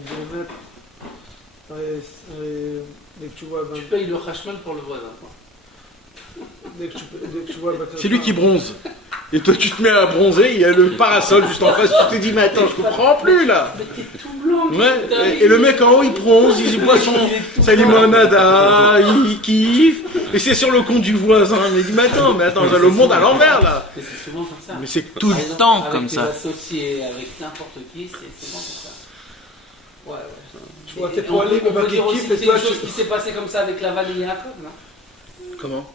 dès que tu vois... Tu payes le Khashmal pour le voisin. Quoi. Dès que tu vois... C'est lui qui bronze. Et toi, tu te mets à bronzer, il y a le parasol juste en face. Tu te dis, mais attends, je comprends plus là. Mais t'es tout blanc. Ouais. Et le mec en haut, il bronze, il boit sa limonada, il kiffe. Et c'est sur le compte du voisin. Il dit, mais attends, j'ai le monde à l'envers là. Mais c'est souvent comme ça. Mais c'est tout Par le exemple, temps avec comme tes ça. associés, avec n'importe qui, c'est souvent comme ça. Ouais. Tu vois, Et t'es poilé, on mais peut qui dire aussi kiffe, que et c'est toi, une chose tu... qui s'est passée comme ça avec Lavan et Yaakov, non? Comment?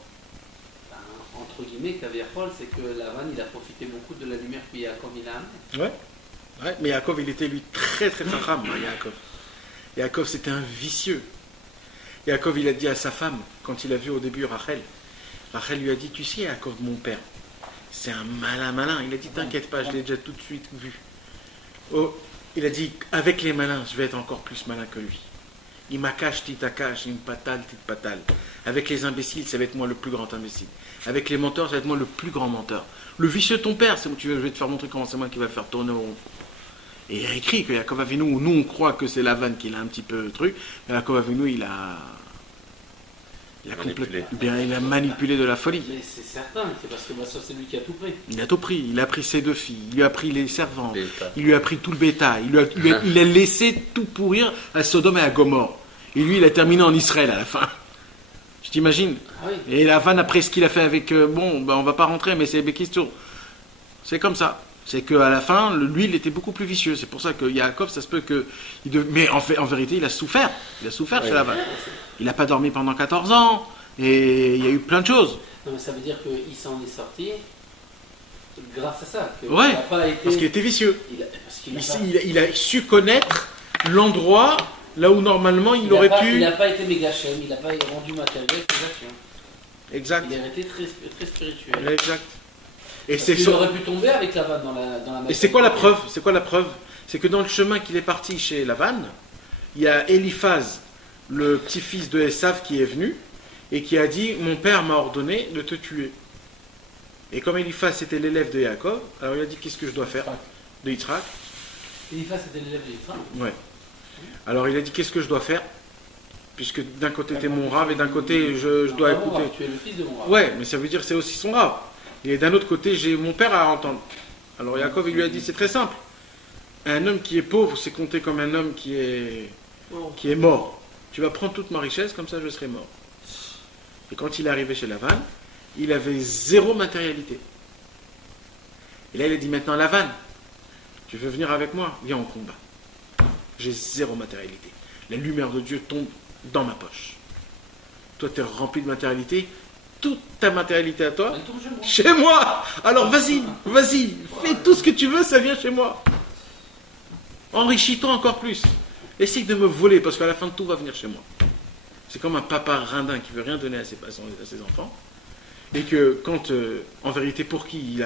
Entre guillemets, Kaviachol, c'est que Lavan, il a profité beaucoup de la lumière que Yaakov il a amenée. Ouais, mais Yaakov, il était lui très rame, Yaakov. Yaakov, c'était un vicieux. Yaakov, il a dit à sa femme, quand il a vu au début Rachel lui a dit, tu sais, Yaakov, mon père, c'est un malin. Il a dit, t'inquiète pas, je l'ai déjà tout de suite vu. Oh, il a dit, avec les malins, je vais être encore plus malin que lui. Il m'akash, titakash, il patal, patal. Avec les imbéciles, ça va être moi le plus grand imbécile. Avec les menteurs, ça va être moi le plus grand menteur. Le vicieux de ton père, c'est où tu veux, je vais te faire montrer comment c'est moi qui va le faire tourner au rond. Et il a écrit que Yaakov Avinu, nous on croit que c'est Lavan qui a un petit peu le truc, mais Yaakov Avinu, il a manipulé de la folie. Mais c'est certain, c'est parce que ça, c'est lui qui a tout pris. Il a tout pris, il a pris ses 2 filles, il lui a pris les servants, Bétail. il lui a pris tout le bétail, il a laissé tout pourrir à Sodome et à Gomorre. Et lui, il a terminé en Israël à la fin. Je t'imagine. Ah oui. Et Lavan, après ce qu'il a fait avec... on va pas rentrer, mais c'est Bekistur. C'est comme ça. C'est qu'à la fin, lui, il était beaucoup plus vicieux. C'est pour ça que Yaakov, ça se peut que... Mais en vérité, il a souffert. Il a souffert chez Lavan. Il n'a pas dormi pendant 14 ans. Et il y a eu plein de choses. Non, mais ça veut dire qu'il s'en est sorti grâce à ça. Que Ouais, il a pas été... parce qu'il était vicieux. Parce qu'il a pas... Il a su connaître l'endroit là où normalement il aurait pu... Il n'a pas été mégachem, il n'a pas rendu matériel ses actions. Exact. Il a été très spirituel. Exact. Et Parce qu'il aurait pu tomber avec Lavan dans la Et c'est quoi la preuve? C'est que dans le chemin qu'il est parti chez Lavan, il y a Eliphaz, le petit-fils de Esav, qui est venu et qui a dit, mon père m'a ordonné de te tuer. Et comme Eliphaz était l'élève de Yaakov, alors il a dit, qu'est-ce que je dois faire? De Yitzhak. Eliphaz c'était l'élève de Yitzhak. Ouais. Alors il a dit, qu'est-ce que je dois faire? Puisque d'un côté t'es mon rave et d'un côté je dois écouter. Tu es le fils de mon rave. Ouais, mais ça veut dire que c'est aussi son rave. Et d'un autre côté, j'ai mon père à entendre. Alors Yaakov, il lui a dit, c'est très simple. Un homme qui est pauvre, c'est compté comme un homme qui est mort. Tu vas prendre toute ma richesse, comme ça je serai mort. Et quand il est arrivé chez Lavan, il avait 0 matérialité. Et là, il a dit, maintenant Lavan, tu veux venir avec moi? Viens en combat. J'ai 0 matérialité. La lumière de Dieu tombe dans ma poche. toi tu es rempli de matérialité, toute ta matérialité à toi, Elle tombe chez moi. chez moi. Alors vas-y, fais tout ce que tu veux, ça vient chez moi. Enrichis-toi encore plus. Essaye de me voler, parce qu'à la fin tout va venir chez moi. C'est comme un papa rindin qui veut rien donner à ses enfants, et que quand, en vérité, pour qui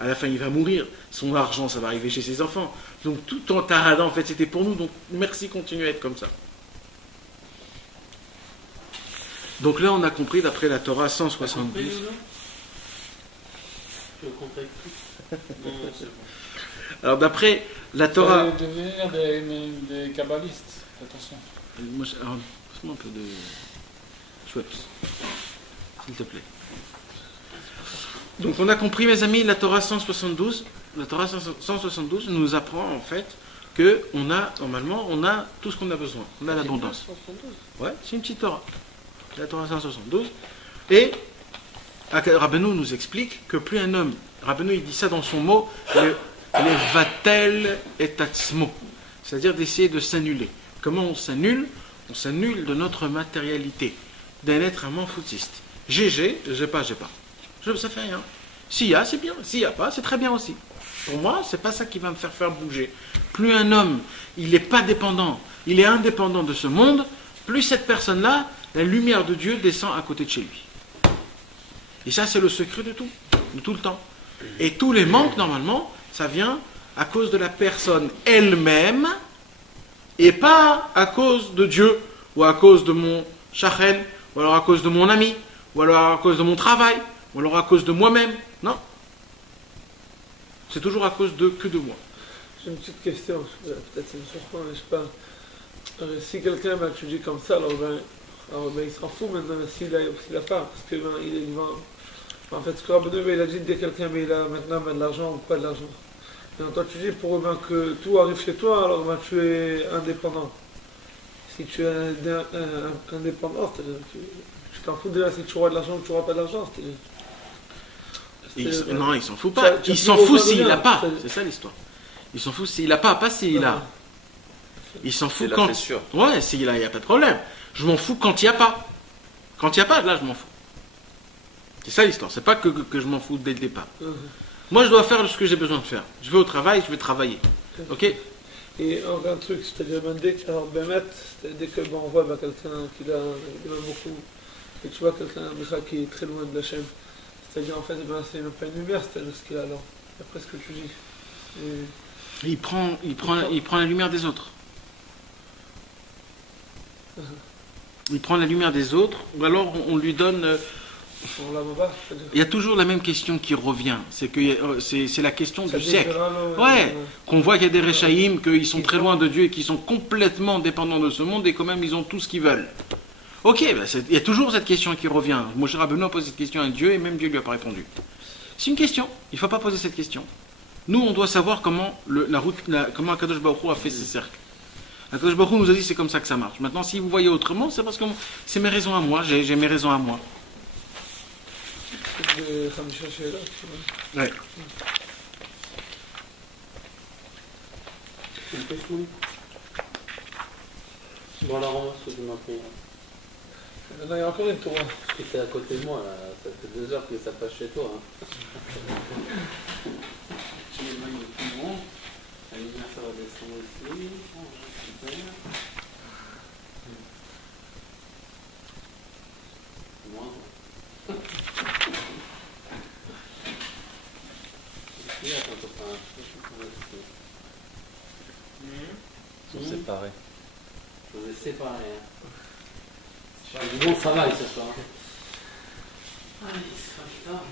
à la fin il va mourir, son argent ça va arriver chez ses enfants. Donc tout ton tarada en fait c'était pour nous, donc merci, continuez à être comme ça. Donc là on a compris d'après la Torah 172. Tu veux qu'on t'explique? Non, c'est bon. Alors d'après la Ça Torah... va devenir des kabbalistes, attention. Moi, alors, passe-moi un peu de Schweppes, s'il te plaît. Donc on a compris mes amis, la Torah 172. La Torah 172 nous apprend en fait que normalement on a tout ce qu'on a besoin. On a l'abondance. Ouais, c'est une petite Torah. La Torah 172. Et Rabbeinu nous explique que plus un homme, Rabbeinu il dit ça dans son mot, les vatel et tatsmo, c'est-à-dire d'essayer de s'annuler. Comment on s'annule? On s'annule de notre matérialité, d'un être un foutiste. J'ai pas. Ça fait rien. S'il y a, c'est bien. S'il n'y a pas, c'est très bien aussi. Pour moi, c'est pas ça qui va me faire bouger. Plus un homme, il n'est pas dépendant, il est indépendant de ce monde, plus cette personne-là, la lumière de Dieu descend à côté de chez lui. Et ça, c'est le secret de tout le temps. Et tous les manques, normalement, ça vient à cause de la personne elle-même, et pas à cause de Dieu, ou à cause de mon shachen, ou alors à cause de mon ami, ou alors à cause de mon travail, ou alors à cause de moi-même. Non. C'est toujours à cause que de moi. J'ai une petite question, peut-être c'est une surprise, mais je sais pas. Si quelqu'un tu dis comme ça, alors il s'en fout maintenant s'il a pas, parce que il va. En fait, ce que Rabbeinu il a dit de quelqu'un, mais il a maintenant de l'argent ou pas de l'argent. Et toi tu dis pour que tout arrive chez toi, alors tu es indépendant. Si tu es indépendant, tu t'en fous déjà si tu auras de l'argent ou tu n'auras pas de l'argent. Non, il s'en fout pas. Il s'en fout s'il n'a pas. C'est ça l'histoire. Il s'en fout s'il n'a pas s'il a. Il s'en fout quand. Ouais, s'il a, il n'y a pas de problème. Je m'en fous quand il n'y a pas. Quand il n'y a pas, là, je m'en fous. C'est ça l'histoire. C'est pas que je m'en fous dès le départ. Moi, je dois faire ce que j'ai besoin de faire. Je vais au travail, je vais travailler. Ok? Et encore un truc, c'est-à-dire dès que on voit quelqu'un qui aime beaucoup, et tu vois quelqu'un qui est très loin de la chaîne, c'est-à-dire en fait c'est même pas une lumière, c'est-à-dire ce qu'il a alors, d'après ce que tu dis. Et... Il prend la lumière des autres. Il prend la lumière des autres, ou alors on lui donne... Il y a toujours la même question qui revient, c'est la question du siècle. Ouais, qu'on voit qu'il y a des Réchaïm, qu'ils sont très loin de Dieu et qu'ils sont complètement dépendants de ce monde et quand même ils ont tout ce qu'ils veulent. Ok, il y a toujours cette question qui revient. Moshe Rabbeinu a posé cette question à Dieu et même Dieu lui a pas répondu. C'est une question, il ne faut pas poser cette question. Nous on doit savoir comment comment Akadosh Baruch Hu a fait ses cercles. Akadosh Baruch Hu nous a dit c'est comme ça que ça marche. Maintenant si vous voyez autrement, c'est parce que c'est mes raisons à moi, j'ai mes raisons à moi. Ouais. Bon, alors on va se demander. Il y a encore une tour. Et c'est à côté de moi, là. Ça fait 2 heures que ça passe chez toi. Je m'éloigne de tout le monde. La lumière, ça va descendre ici. Super. Moi. Ils sont séparés. Je vous ai séparés. Du bon travail ce soir. Allez, c'est pas tard.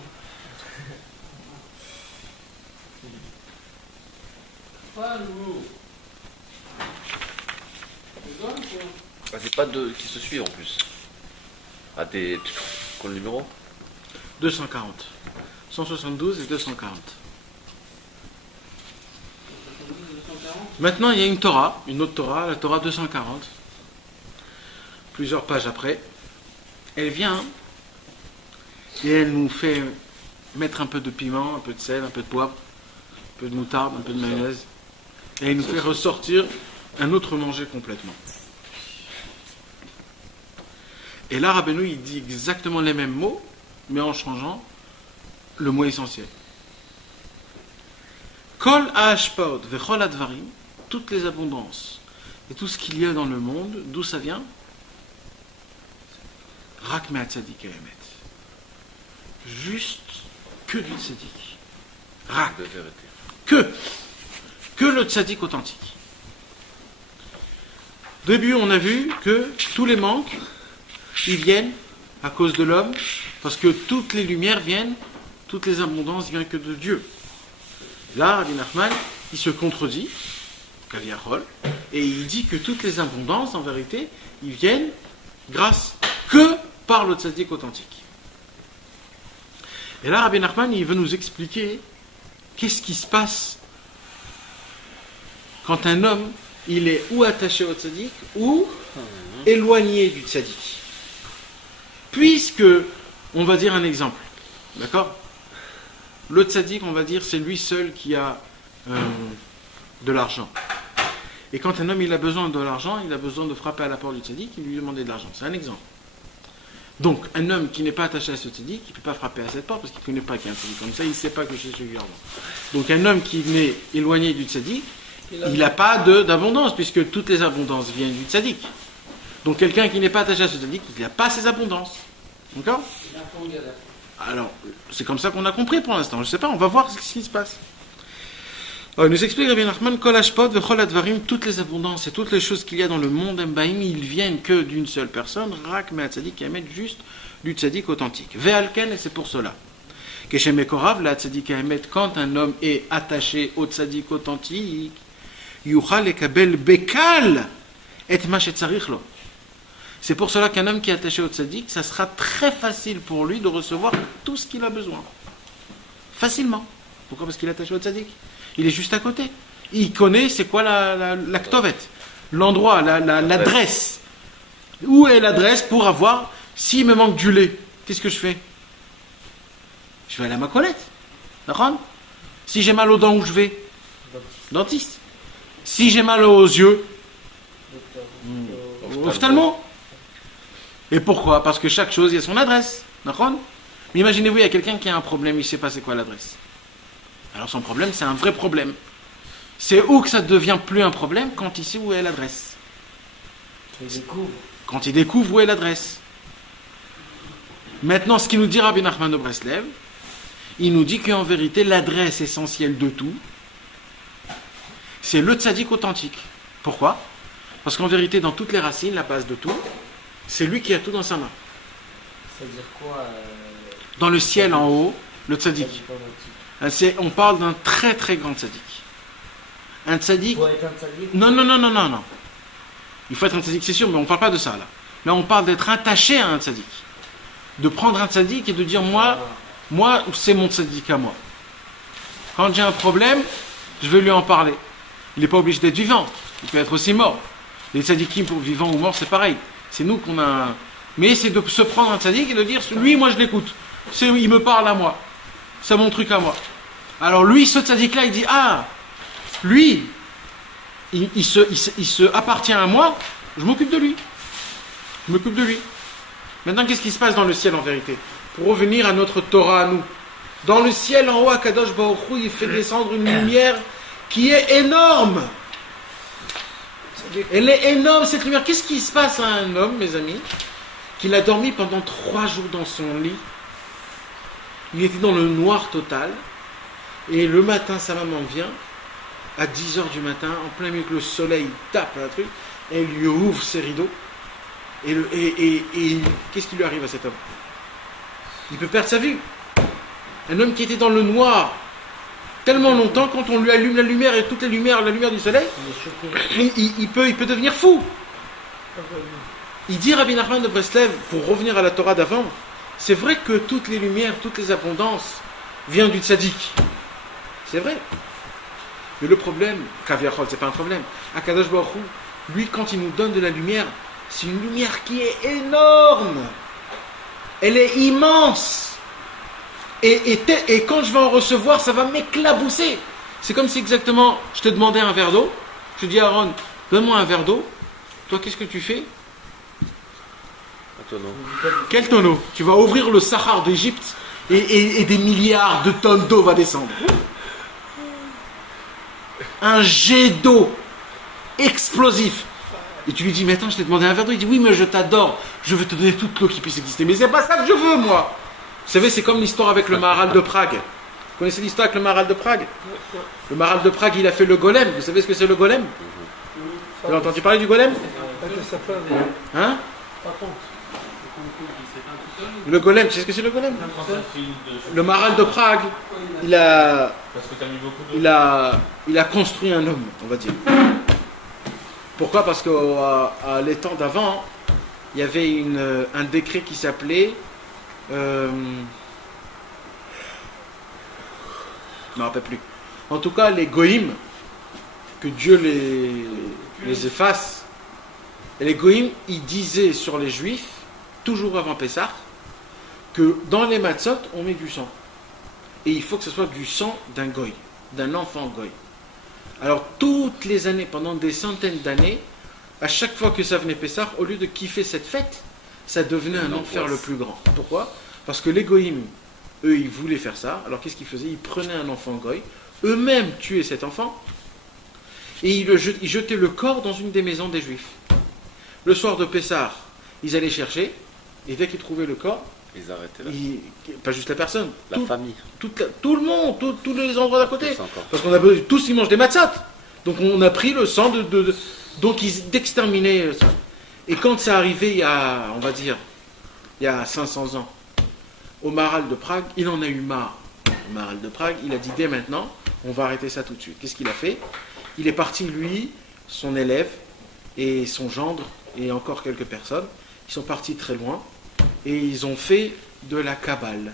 Pas nous. C'est pas deux qui se suivent en plus. Ah, tu connais le numéro? 240. 172 et 240. Maintenant, il y a une Torah, une autre Torah, la Torah 240. Plusieurs pages après. Elle vient et elle nous fait mettre un peu de piment, un peu de sel, un peu de poivre, un peu de moutarde, un peu de mayonnaise. Et elle nous fait ressortir un autre manger complètement. Et là, Rabbeinu, il dit exactement les mêmes mots, mais en changeant le mot essentiel. Kol ha'ashpaot vechol advarim, toutes les abondances et tout ce qu'il y a dans le monde, d'où ça vient? Rak me'atzadik ha'emet. Juste que du tzadik. Rak. De vérité. Que le tzadik authentique. Au début, on a vu que tous les manques, ils viennent à cause de l'homme, parce que toutes les lumières viennent, toutes les abondances viennent que de Dieu. Là, Rabbi Nachman, il se contredit, Kaviachol, et il dit que toutes les abondances, en vérité, ils viennent grâce que par le tzaddik authentique. Et là, Rabbi Nachman, il veut nous expliquer qu'est-ce qui se passe quand un homme, il est ou attaché au tzaddik, ou éloigné du tzaddik. Puisque, on va dire un exemple, d'accord? Le tzaddik, on va dire, c'est lui seul qui a de l'argent. Et quand un homme il a besoin de l'argent, il a besoin de frapper à la porte du tzaddik et lui demander de l'argent. C'est un exemple. Donc, un homme qui n'est pas attaché à ce tzaddik, il ne peut pas frapper à cette porte parce qu'il ne connaît pas qu'il y a un tzaddik comme ça, il ne sait pas que c'est celui l'argent. Donc, un homme qui est éloigné du tzaddik, il n'a pas d'abondance puisque toutes les abondances viennent du tzaddik. Donc, quelqu'un qui n'est pas attaché à ce tzaddik, il n'a pas ses abondances. D'accord? Alors, c'est comme ça qu'on a compris pour l'instant. Je ne sais pas, on va voir ce qui se passe. Alors, il nous explique Rabbi Nachman, Kol hashpot vechol advarim, toutes les abondances et toutes les choses qu'il y a dans le monde Mbaim, ils viennent que d'une seule personne, Rak me'atzadik haemet, juste du tzaddik authentique. Ve'alken, et c'est pour cela. Keshem ekorav la tzaddik haemet, quand un homme est attaché au tzaddik authentique, yuchal lekabel bekal et ma shetzarich lo. C'est pour cela qu'un homme qui est attaché au tzaddik, ça sera très facile pour lui de recevoir tout ce qu'il a besoin. Facilement. Pourquoi? Parce qu'il est attaché au tzaddik. Il est juste à côté. Il connaît c'est quoi la ktovet, l'endroit, l'adresse. Où est l'adresse pour avoir, s'il me manque du lait, qu'est-ce que je fais? Je vais aller à ma collette. D'accord? Si j'ai mal aux dents, où je vais? Dentiste. Si j'ai mal aux yeux, ophtalmo. Et pourquoi? Parce que chaque chose, il y a son adresse. D'accord? Mais imaginez-vous, il y a quelqu'un qui a un problème, il ne sait pas c'est quoi l'adresse. Alors son problème, c'est un vrai problème. C'est où que ça devient plus un problème? Quand il sait où est l'adresse. Quand il découvre où est l'adresse. Maintenant, ce qu'il nous dit Rabbi Nachman de Breslev, il nous dit qu'en vérité, l'adresse essentielle de tout, c'est le tzaddik authentique. Pourquoi? Parce qu'en vérité, dans toutes les racines, la base de tout, c'est lui qui a tout dans sa main. C'est-à-dire quoi Dans le ciel en haut, le tzaddik. On parle d'un très très grand tzaddik. Un tzaddik. Faut être un tzaddik. Non. Il faut être un tzaddik, c'est sûr, mais on ne parle pas de ça là. Là, on parle d'être attaché à un tzaddik. De prendre un tzaddik et de dire moi, c'est mon tzaddik à moi. Quand j'ai un problème, je vais lui en parler. Il n'est pas obligé d'être vivant. Il peut être aussi mort. Les tzaddikim pour vivant ou mort, c'est pareil. C'est nous qu'on a. Mais c'est de se prendre un tzaddik et de dire lui, moi je l'écoute. Il me parle à moi. C'est mon truc à moi. Alors lui, ce tzaddik-là, il dit lui, il se appartient à moi, je m'occupe de lui. Maintenant, qu'est-ce qui se passe dans le ciel en vérité? Pour revenir à notre Torah à nous. Dans le ciel en haut, Akadosh Baruch Hu, il fait descendre une lumière qui est énorme. Elle est énorme cette lumière. Qu'est-ce qui se passe à un homme, mes amis, qu'il a dormi pendant 3 jours dans son lit? Il était dans le noir total. Et le matin, sa maman vient, à 10h du matin, en plein milieu que le soleil tape un truc, et elle lui ouvre ses rideaux. Et qu'est-ce qui lui arrive à cet homme? Il peut perdre sa vue. Un homme qui était dans le noir tellement longtemps, quand on lui allume la lumière et toute la lumière du soleil, il peut devenir fou. Il dit Rabbi Nachman de Breslev, pour revenir à la Torah d'avant, c'est vrai que toutes les lumières, toutes les abondances viennent du tzaddik. C'est vrai. Mais le problème, Kaviachol, c'est pas un problème. Akadosh Baruch Hu, lui, quand il nous donne de la lumière, c'est une lumière qui est énorme. Elle est immense. Et quand je vais en recevoir, ça va m'éclabousser. C'est comme si exactement, je te demandais un verre d'eau. Je te dis à Aaron, donne-moi un verre d'eau. Toi, qu'est-ce que tu fais? tonneau. Quel tonneau? Tu vas ouvrir le Sahara d'Égypte et des milliards de tonnes d'eau va descendre. Un jet d'eau explosif. Et tu lui dis, mais attends, je t'ai demandé un verre d'eau. Il dit, oui, mais je t'adore. Je veux te donner toute l'eau qui puisse exister. Mais c'est pas ça que je veux, moi. Vous savez, c'est comme l'histoire avec le Maharal de Prague. Vous connaissez l'histoire avec le Maharal de Prague? Le Maharal de Prague, il a fait le golem. Vous savez ce que c'est le golem? Vous avez entendu parler du golem? Hein? Le golem, tu sais ce que c'est le golem? Le Maharal de Prague, il a construit un homme, on va dire. Pourquoi? Parce qu'à l'étang d'avant, il y avait un décret qui s'appelait... je ne me rappelle plus. En tout cas, les goïms, que Dieu les efface, et les goïms, ils disaient sur les juifs, toujours avant Pessah, que dans les matzot, on met du sang. Et il faut que ce soit du sang d'un goï, d'un enfant goï. Alors, toutes les années, pendant des centaines d'années, à chaque fois que ça venait Pessah, au lieu de kiffer cette fête, ça devenait un enfer le plus grand. Pourquoi? Parce que les goïms, eux, ils voulaient faire ça. Alors, qu'est-ce qu'ils faisaient? Ils prenaient un enfant goï, eux-mêmes tuaient cet enfant, et ils jetaient le corps dans une des maisons des juifs. Le soir de Pessah, ils allaient chercher, et dès qu'ils trouvaient le corps, ils arrêtaient là. Pas juste la personne, la famille. Tout le monde, tous les endroits d'à côté. Parce qu'on a tous, ils mangent des matzot. Donc on a pris le sang donc ils d'exterminer ça. Et quand ça arrivait il y a, on va dire, il y a 500 ans, au Maharal de Prague, il en a eu marre. Au Maharal de Prague, il a dit dès maintenant, on va arrêter ça tout de suite. Qu'est-ce qu'il a fait? Il est parti, lui, son élève, et son gendre, et encore quelques personnes. Ils sont partis très loin, et ils ont fait de la Kabbale.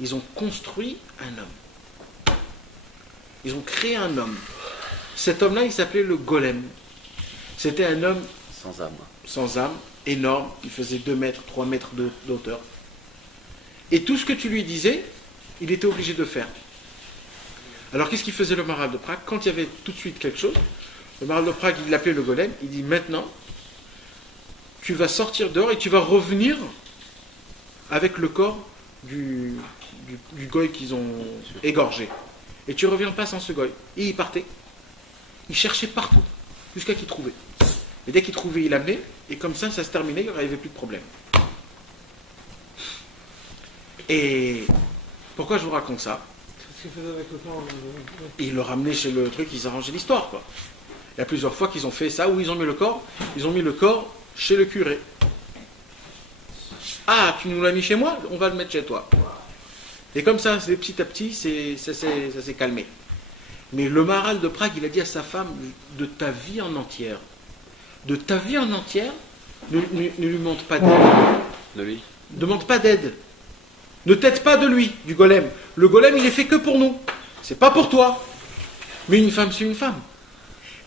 Ils ont construit un homme. Ils ont créé un homme. Cet homme-là, il s'appelait le golem. C'était un homme sans âme, énorme. Il faisait 2 mètres, 3 mètres d'auteur. Et tout ce que tu lui disais, il était obligé de faire. Alors qu'est-ce qu'il faisait le Maharal de Prague? Quand il y avait tout de suite quelque chose, le Maharal de Prague, il l'appelait le golem. Il dit maintenant, tu vas sortir dehors et tu vas revenir avec le corps du goy qu'ils ont égorgé. Et tu ne reviens pas sans ce goy. Et il partait. Il cherchait partout, jusqu'à qu'il trouvait. Et dès qu'il trouvait, il amenait. Et comme ça se terminait, il n'y avait plus de problème. Et pourquoi je vous raconte ça? Il le ramenait chez le truc, ils arrangeaient l'histoire, quoi. Il y a plusieurs fois qu'ils ont fait ça, où ils ont mis le corps. Ils ont mis le corps chez le curé. Ah, tu nous l'as mis chez moi? On va le mettre chez toi. Et comme ça, petit à petit, ça s'est calmé. Mais le Maharal de Prague, il a dit à sa femme, de ta vie en entière, ne lui demande pas d'aide. De lui. Ne demande pas d'aide. Ne t'aide pas de lui, du golem. Le golem, il est fait que pour nous. C'est pas pour toi. Mais une femme, c'est une femme.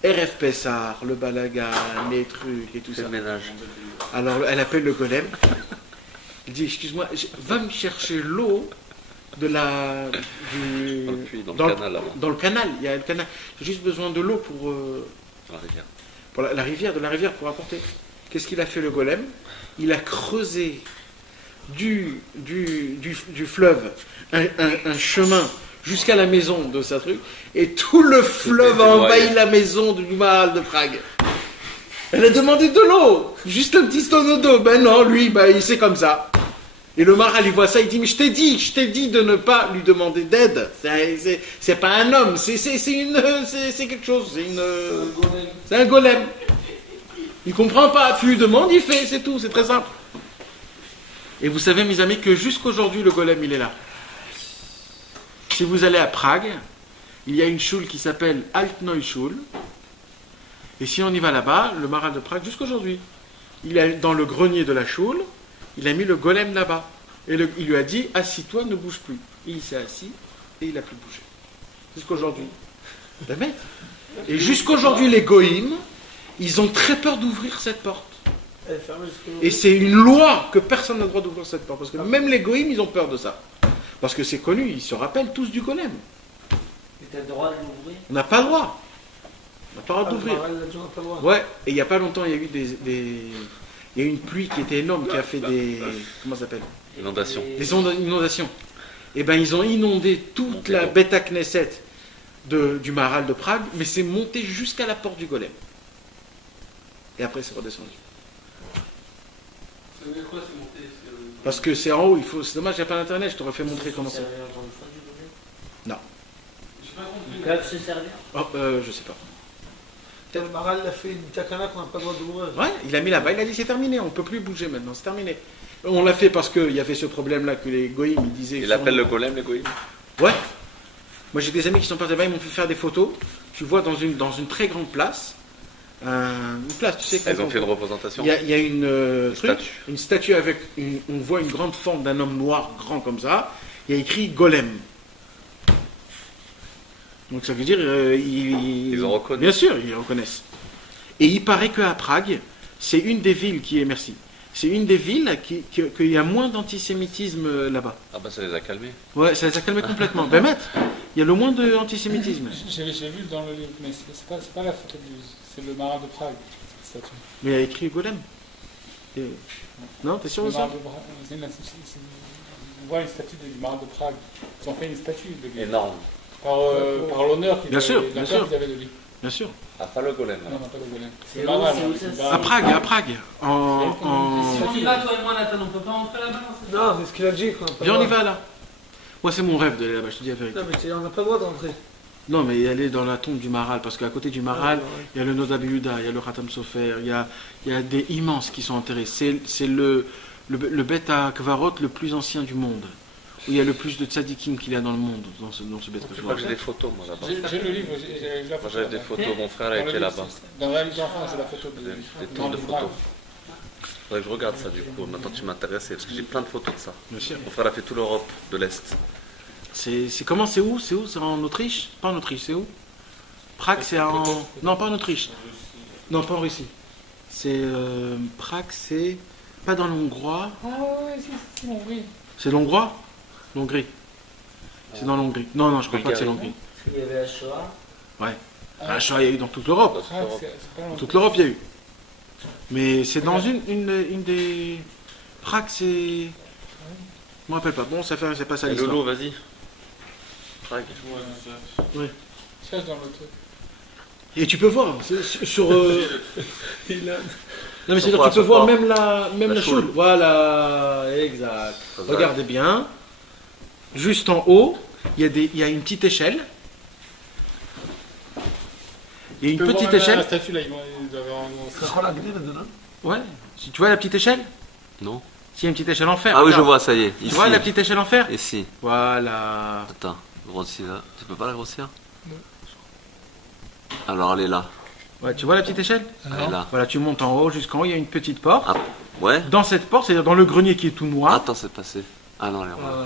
RF Pessar, le balagan, les trucs et tout ça. Le ménage. Alors, elle appelle le golem. Elle dit, excuse-moi, va me chercher l'eau de la... Dans le canal. Dans le canal, il y a le canal. J'ai juste besoin de l'eau pour... la rivière. Pour la rivière, de la rivière pour apporter. Qu'est-ce qu'il a fait le golem? Il a creusé du fleuve un chemin jusqu'à la maison de sa truc, et tout le fleuve a envahi la maison du Maharal de Prague. Elle a demandé de l'eau, juste un petit tonneau d'eau. Ben non, lui, il sait comme ça. Et le Maharal, il voit ça, il dit, mais je t'ai dit de ne pas lui demander d'aide. C'est pas un homme, c'est quelque chose, c'est un golem. Il comprend pas, tu lui demandes, il fait, c'est tout, c'est très simple. Et vous savez, mes amis, que jusqu'aujourd'hui, le golem, il est là. Si vous allez à Prague, il y a une choule qui s'appelle Altnoi Choule. Et si on y va là-bas, le Maharal de Prague, jusqu'aujourd'hui, il est dans le grenier de la choule, il a mis le golem là-bas. Et il lui a dit, assis-toi, ne bouge plus. Et il s'est assis, et il n'a plus bougé. Jusqu'aujourd'hui. Et jusqu'aujourd'hui, les goïms, ils ont très peur d'ouvrir cette porte. Et c'est une loi que personne n'a le droit d'ouvrir cette porte. Parce que même les goïms, ils ont peur de ça. Parce que c'est connu, ils se rappellent tous du golem. Et tu as le droit de l'ouvrir? On n'a pas le droit. On n'a pas le droit d'ouvrir. Ouais, et il n'y a pas longtemps, il y a eu il y a eu une pluie qui était énorme, qui a fait des... Comment ça s'appelle? Inondation. Inondations. Et ben ils ont inondé toute la Beta Knesset du Maharal de Prague, mais c'est monté jusqu'à la porte du Golem. Et après c'est redescendu. Ça veut dire quoi, c'est monté? Parce que c'est en haut, c'est dommage, il n'y a pas d'internet, je t'aurais fait montrer comment c'est. Non. Ils peuvent se servir. Oh, je sais pas. Le Maral a fait une takana qu'on n'a pas le droit d'ouvrir. Ouais, il a mis là-bas, il a dit c'est terminé, on ne peut plus bouger maintenant, c'est terminé. On l'a fait parce qu'il y avait ce problème-là que les goïms, ils disaient... Il appelle le golem, les goïms. Ouais. Moi j'ai des amis qui sont partis là-bas, ils m'ont fait faire des photos. Tu vois dans une très grande place, une place, tu sais... Ils ont fait une représentation. Il y a une statue. statue avec... on voit une grande forme d'un homme noir, grand comme ça. Il y a écrit Golem. Donc ça veut dire... Ils en reconnaissent. Bien sûr, ils reconnaissent. Et il paraît qu'à Prague, c'est une des villes qui est... Merci. C'est une des villes qu'il y a moins d'antisémitisme là-bas. Ah bah ça les a calmés. Ouais, ça les a calmés complètement. Ben maître, il y a le moins d'antisémitisme. J'ai vu dans le livre, mais c'est pas la photo c'est le marin de Prague, cette statue. Mais il y a écrit Golem. Non, t'es sûr de Le ça? marin de Prague, on voit une statue du marin de Prague. Ils ont fait une statue de lui. Énorme. Par l'honneur qu'ils Bien sûr, avaient, bien sûr. qu'ils avaient de lui. Bien sûr. Ah, pas le golem. Non, non, pas le golem. C'est Le où, marin, c'est où, là, ça, le c'est- marin. À Prague. Si on y va, toi et moi, Nathan, on peut pas rentrer là-bas? Non, c'est ce qu'il a dit. Qu'on n'a pas Viens, on le y droit. va là. Moi, c'est mon rêve d'aller là-bas, je te dis la vérité. Non, mais on n'a pas le droit d'entrer. Non, mais aller dans la tombe du Maharal, parce qu'à côté du Maharal, il y a le Nodab Yehuda, il y a le Khatam Sofer, il y a des immenses qui sont enterrés. C'est le Beth Kvarot le plus ancien du monde, où il y a le plus de tzadikim qu'il y a dans le monde, dans ce Beth Je crois que j'ai des photos, moi, là-bas. J'ai le livre, j'ai la Moi, photo. j'avais des photos, mon frère Dans a le été livre, là-bas. Dans la livre d'enfant, j'ai la photo de Des tonnes de photos. Faudrait que je regarde ça, du coup. Maintenant, tu m'intéresses, parce que j'ai plein de photos de ça. Bien sûr. Mon frère a fait toute l'Europe de l'Est. C'est comment? C'est où? C'est en Autriche? Pas en Autriche, c'est où? Prague, c'est en... Non, pas en Autriche. Non, pas en Russie. C'est... Prague, c'est... Pas dans l'Hongrois. Ah ouais, c'est Hongrie. C'est l'Hongrois? L'Hongrie. C'est dans l'Hongrie. Non, je crois pas que c'est l'Hongrie. Parce qu'il y avait la Shoah. Ouais. La Shoah, il y a eu dans toute l'Europe. Dans toute Ah, l'Europe. c'est pas Dans toute l'Europe, il y a eu. Mais c'est dans une des... Prague, c'est... Je me rappelle pas. Bon, c'est pas ça Et l'histoire. Lolo, vas-y. Prague. Cherche dans le truc. Et tu peux voir, sur... Il a... Non mais Sur c'est-à-dire quoi, tu peux sur voir quoi? même la La choule. choule. Voilà, exact. Ça se Regardez bien. Juste en haut, il y a une petite échelle. Il y a une petite La échelle. statue là, ils doivent C'est quoi la grille maintenant? Ouais. Tu vois la petite échelle? Non. Si, il y a une petite échelle en fer. Ah oui, je regarde. vois, ça y est. Tu Ici. vois la petite échelle en fer? Ici. Voilà. Attends, grossis là. Tu peux pas la grossir? Alors, elle est là. Ouais, tu vois la petite échelle? Elle est là. Voilà, tu montes en haut jusqu'en haut, il y a une petite porte. Ah, ouais? Dans cette porte, c'est-à-dire dans le grenier qui est tout noir. Attends, c'est passé. Ah non, elle est là. Voilà.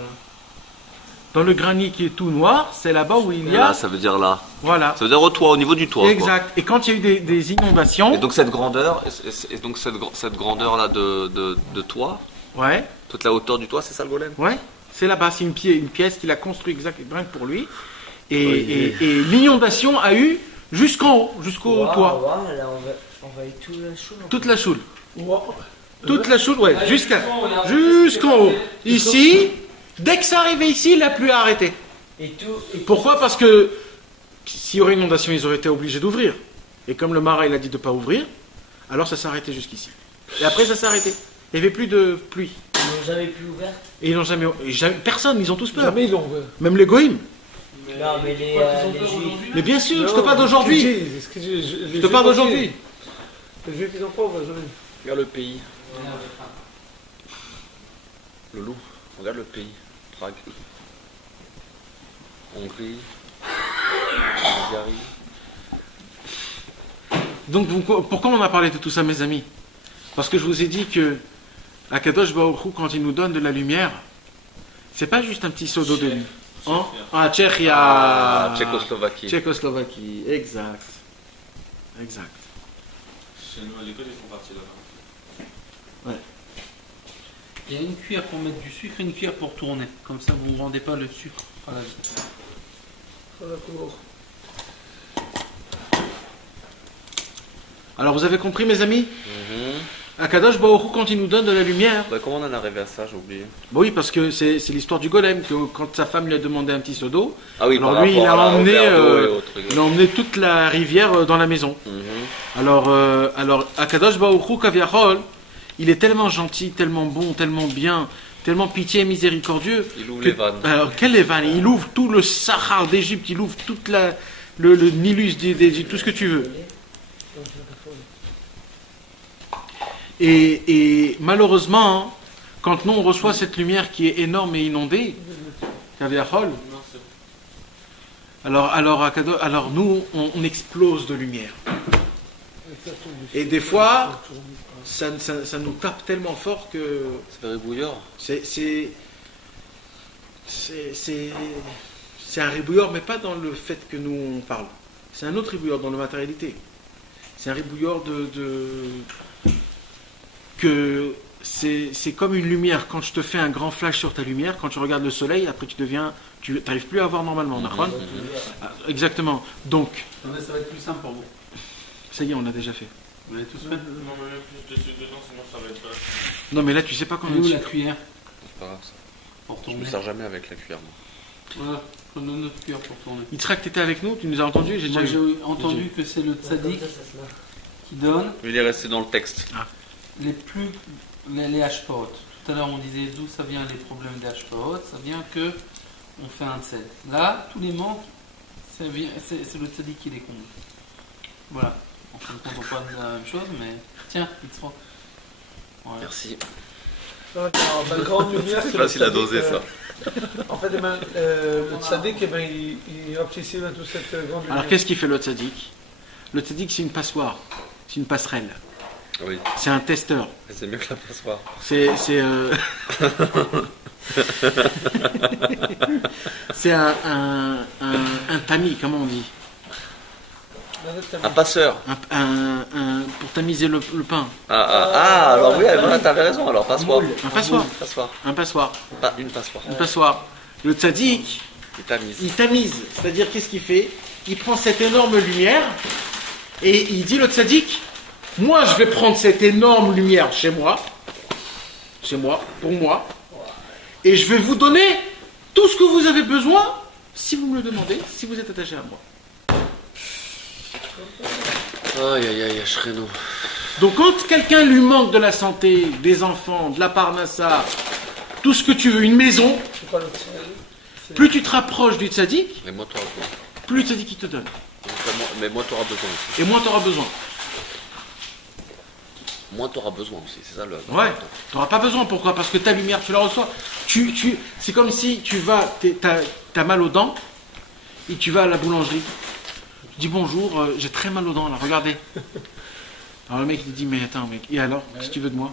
Dans le grenier qui est tout noir, c'est là-bas où il y Là, a... ça veut dire là. Voilà. Ça veut dire au toit, au niveau du toit. Quoi. Exact. Et quand il y a eu des inondations... Et donc cette grandeur, et donc cette grandeur là de toit, Ouais. toute la hauteur du toit, c'est ça le golem? Ouais, c'est là-bas, c'est une pièce qu'il a construite exactement pour lui. Et l'inondation a eu jusqu'en haut, jusqu'au toit. Waouh, là, on va être tout la choule. Toute la choule. Wow. Toute la choule, ouais, jusqu'en haut. Ici, dès que ça arrivait ici, la pluie a arrêté. Et tout. Pourquoi? Parce que s'il y aurait une inondation, ils auraient été obligés d'ouvrir. Et comme le marin, il a dit de ne pas ouvrir, alors ça s'est arrêté jusqu'ici. Et après, ça s'est arrêté. Il n'y avait plus de pluie. Ils n'ont jamais pu ouvert. Et ils n'ont jamais... Personne, ils ont tous peur. Jamais ils l'ont ouvert. Même les goïms. Non, mais les juifs. Mais bien sûr, je te parle d'aujourd'hui. Je te parle d'aujourd'hui. Les juifs, ils n'ont pas ouvert, jamais. Regarde le pays. Le loup. Regarde le pays. Prague. Hongrie. Bulgarie. Donc pourquoi on a parlé de tout ça, mes amis? Parce que je vous ai dit que Akadosh Baruch Hu, quand il nous donne de la lumière, c'est pas juste un petit seau d'eau de nuit. Hein? Ah, Tchéchia. Ah, Tchécoslovaquie. Tchécoslovaquie, exact. Exact. Chez nous, à l'école, ils font partie là-bas. Il y a une cuillère pour mettre du sucre et une cuillère pour tourner. Comme ça, vous ne vendez pas le sucre à la vie. Alors vous avez compris, mes amis? Akadosh Baruch Hu, quand il nous donne de la lumière, Bah, comment on en est arrivé à ça, j'ai oublié. bah oui, parce que c'est l'histoire du golem, que quand sa femme lui a demandé un petit seau d'eau, Ah oui, alors par lui, il rapport a à la- au emmené, verre d'eau et autres, il a emmené toute la rivière dans la maison. Mhm. Alors Akadosh Baruch Hu, Kaviachol, il est tellement gentil, tellement bon, tellement bien, tellement pitié et miséricordieux. Il ouvre que- les vannes. Alors, quel est vanne? Il ouvre tout le Sahara d'Égypte, il ouvre toute le Nilus d'Égypte, tout ce que tu veux. Et malheureusement, quand nous on reçoit cette lumière qui est énorme et inondée, Kaviachol, alors nous on explose de lumière. Et des fois, ça nous tape tellement fort que C'est vrai bouillard. c'est un rébouilleur, mais pas dans le fait que nous on parle. C'est un autre rébouilleur dans la matérialité. C'est un rébouilleur que c'est comme une lumière. Quand je te fais un grand flash sur ta lumière, quand tu regardes le soleil, après tu n'arrives plus à voir normalement. Nahon? Ah, exactement. Donc, Ça va être plus simple pour vous. ça y est, on l'a déjà fait. Vous l'avez tous fait? Non, mais même plus dessus dedans, sinon ça va être pas. Non, mais là, tu sais pas quand Et on où est la dessus. cuillère C'est pas grave ça. pour Je me tourner? sers jamais avec la cuillère, moi. Voilà, prenons notre cuillère pour tourner. Yitzhak, t'étais avec nous, tu nous as entendu, j'ai déjà Moi vu. j'ai entendu que c'est le tzaddik qui donne Il est resté dans le texte. les hashpaot. Tout à l'heure on disait d'où ça vient les problèmes des hashpaot, ça vient que on fait un tzed. Là, tous les manques, c'est le tzaddik qui les comble. Voilà. En fin de compte, on parle de la même chose, mais tiens, Yitzhak. Voilà. Merci. La grande lumière, C'est le facile à tzaddik, doser ça. En fait, le tzaddik, il obtient toute cette grande lumière. Alors, qu'est-ce qu'il fait le tzaddik? Le tzaddik, c'est une passoire, c'est une passerelle, Oui, c'est un testeur. c'est mieux que la passoire. C'est un tamis, comment on dit? Un passeur. Pour tamiser le pain. Alors oui, voilà, t'avais raison, alors passoire. Un passoire. Passoire. Un passoire. Pas une passoire. Une passoire. Le tzaddik, Il tamise. il tamise. C'est-à-dire, qu'est-ce qu'il fait? Il prend cette énorme lumière et il dit, le tzaddik, moi je vais prendre cette énorme lumière chez moi, pour moi, et je vais vous donner tout ce que vous avez besoin si vous me le demandez, si vous êtes attaché à moi. Aïe aïe aïe, Shreno. Donc quand quelqu'un lui manque de la santé, des enfants, de la parnassa, tout ce que tu veux, une maison, C'est pas le tzaddik. plus tu te rapproches du tzaddik, Mais moi, t'auras besoin. plus le tzaddik il te donne. Mais moi, t'auras besoin aussi. Et moins tu auras besoin. Moi, t'auras besoin aussi, c'est ça le. Ouais, tu n'auras pas besoin. Pourquoi? Parce que ta lumière, tu la reçois. C'est comme si tu vas, t'as mal aux dents, et tu vas à la boulangerie. Tu dis bonjour, j'ai très mal aux dents là, regardez. Alors le mec il te dit, mais attends mec, et alors, qu'est-ce que tu veux de moi?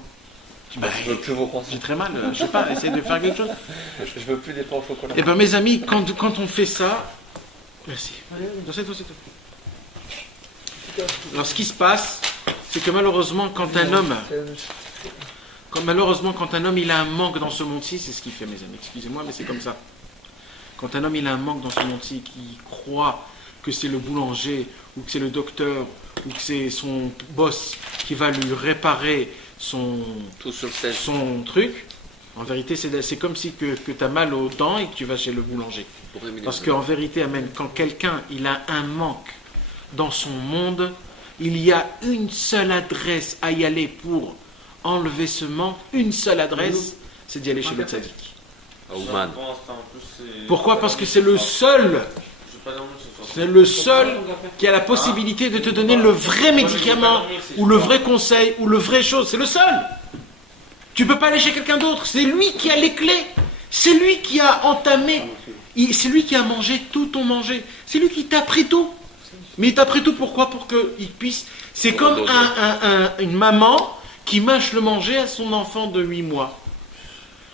Je dis, bah, Je veux plus vos croissants. j'ai très mal, je sais pas, essaye de faire quelque chose. Je veux plus des pains au chocolat. Eh ben mes amis, quand on fait ça, merci. C'est tout. Alors ce qui se passe, c'est que malheureusement quand un homme il a un manque dans ce monde-ci, c'est ce qu'il fait mes amis, excusez-moi mais c'est comme ça. Quand un homme il a un manque dans ce monde-ci, qui croit que c'est le boulanger, ou que c'est le docteur, ou que c'est son boss qui va lui réparer Tout sur le sel. son truc, en vérité c'est comme si que tu as mal aux dents et que tu vas chez le boulanger. Parce qu'en vérité, amen, quand quelqu'un il a un manque dans son monde, il y a une seule adresse à y aller pour enlever ce manque, une seule adresse, c'est d'y aller chez le tzaddik. Ah, Ouman. Pourquoi? Parce que c'est le seul, qui a la possibilité de te donner le vrai médicament, ou le vrai conseil, ou le vrai chose, c'est le seul. Tu peux pas aller chez quelqu'un d'autre, c'est lui qui a les clés, c'est lui qui a entamé, c'est lui qui a mangé tout ton manger, c'est lui qui t'a pris tout. Mais il t'a pris tout pourquoi? Pour qu'il puisse. C'est comme une maman qui mâche le manger à son enfant de 8 mois.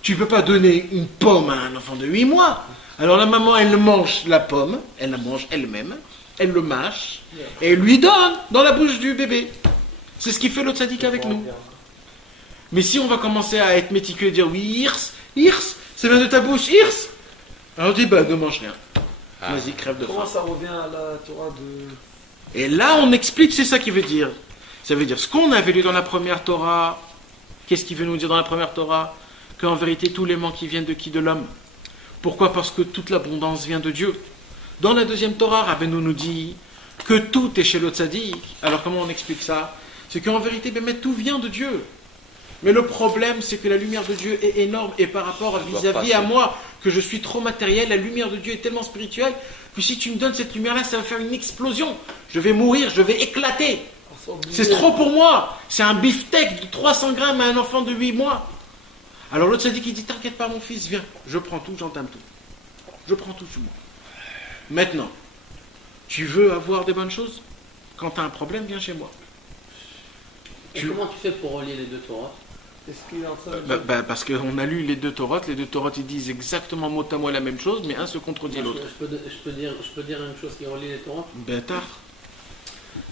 Tu ne peux pas donner une pomme à un enfant de 8 mois. Alors la maman, elle mange la pomme, elle la mange elle-même, elle le mâche, et elle lui donne dans la bouche du bébé. C'est ce qui fait le tzaddik avec nous. Mais si on va commencer à être méticuleux et dire oui, Hirs, ça vient de ta bouche, Hirs. Alors on dit, bah ne mange rien. Vas-y, crève de faim. Comment ça revient à la Torah de... Et là, on explique, c'est ça qui veut dire. Ça veut dire ce qu'on avait lu dans la première Torah. Qu'est-ce qu'il veut nous dire dans la première Torah? Qu'en vérité, tous les manques viennent de qui? De l'homme. Pourquoi? Parce que toute l'abondance vient de Dieu. Dans la deuxième Torah, Rabbeinu nous dit que tout est chez le tzaddik. Alors comment on explique ça? C'est qu'en vérité, mais tout vient de Dieu. Mais le problème, c'est que la lumière de Dieu est énorme, et par rapport vis-à-vis à moi, que je suis trop matériel, la lumière de Dieu est tellement spirituelle que si tu me donnes cette lumière-là, ça va faire une explosion. Je vais mourir, je vais éclater. C'est trop pour moi. C'est un beefsteak de 300 grammes à un enfant de 8 mois. Alors l'autre tzaddik, il dit, t'inquiète pas mon fils, viens, je prends tout, j'entame tout. Je prends tout sur moi. Maintenant, tu veux avoir des bonnes choses? Quand tu as un problème, viens chez moi. Comment tu fais pour relier les deux Torahs? Est-ce qu'il est en train de dire Parce qu'on a lu les deux Torahs ils disent exactement mot à mot la même chose, mais un se contredit l'autre. Je peux dire une chose qui relie les Torahs? Bâtard.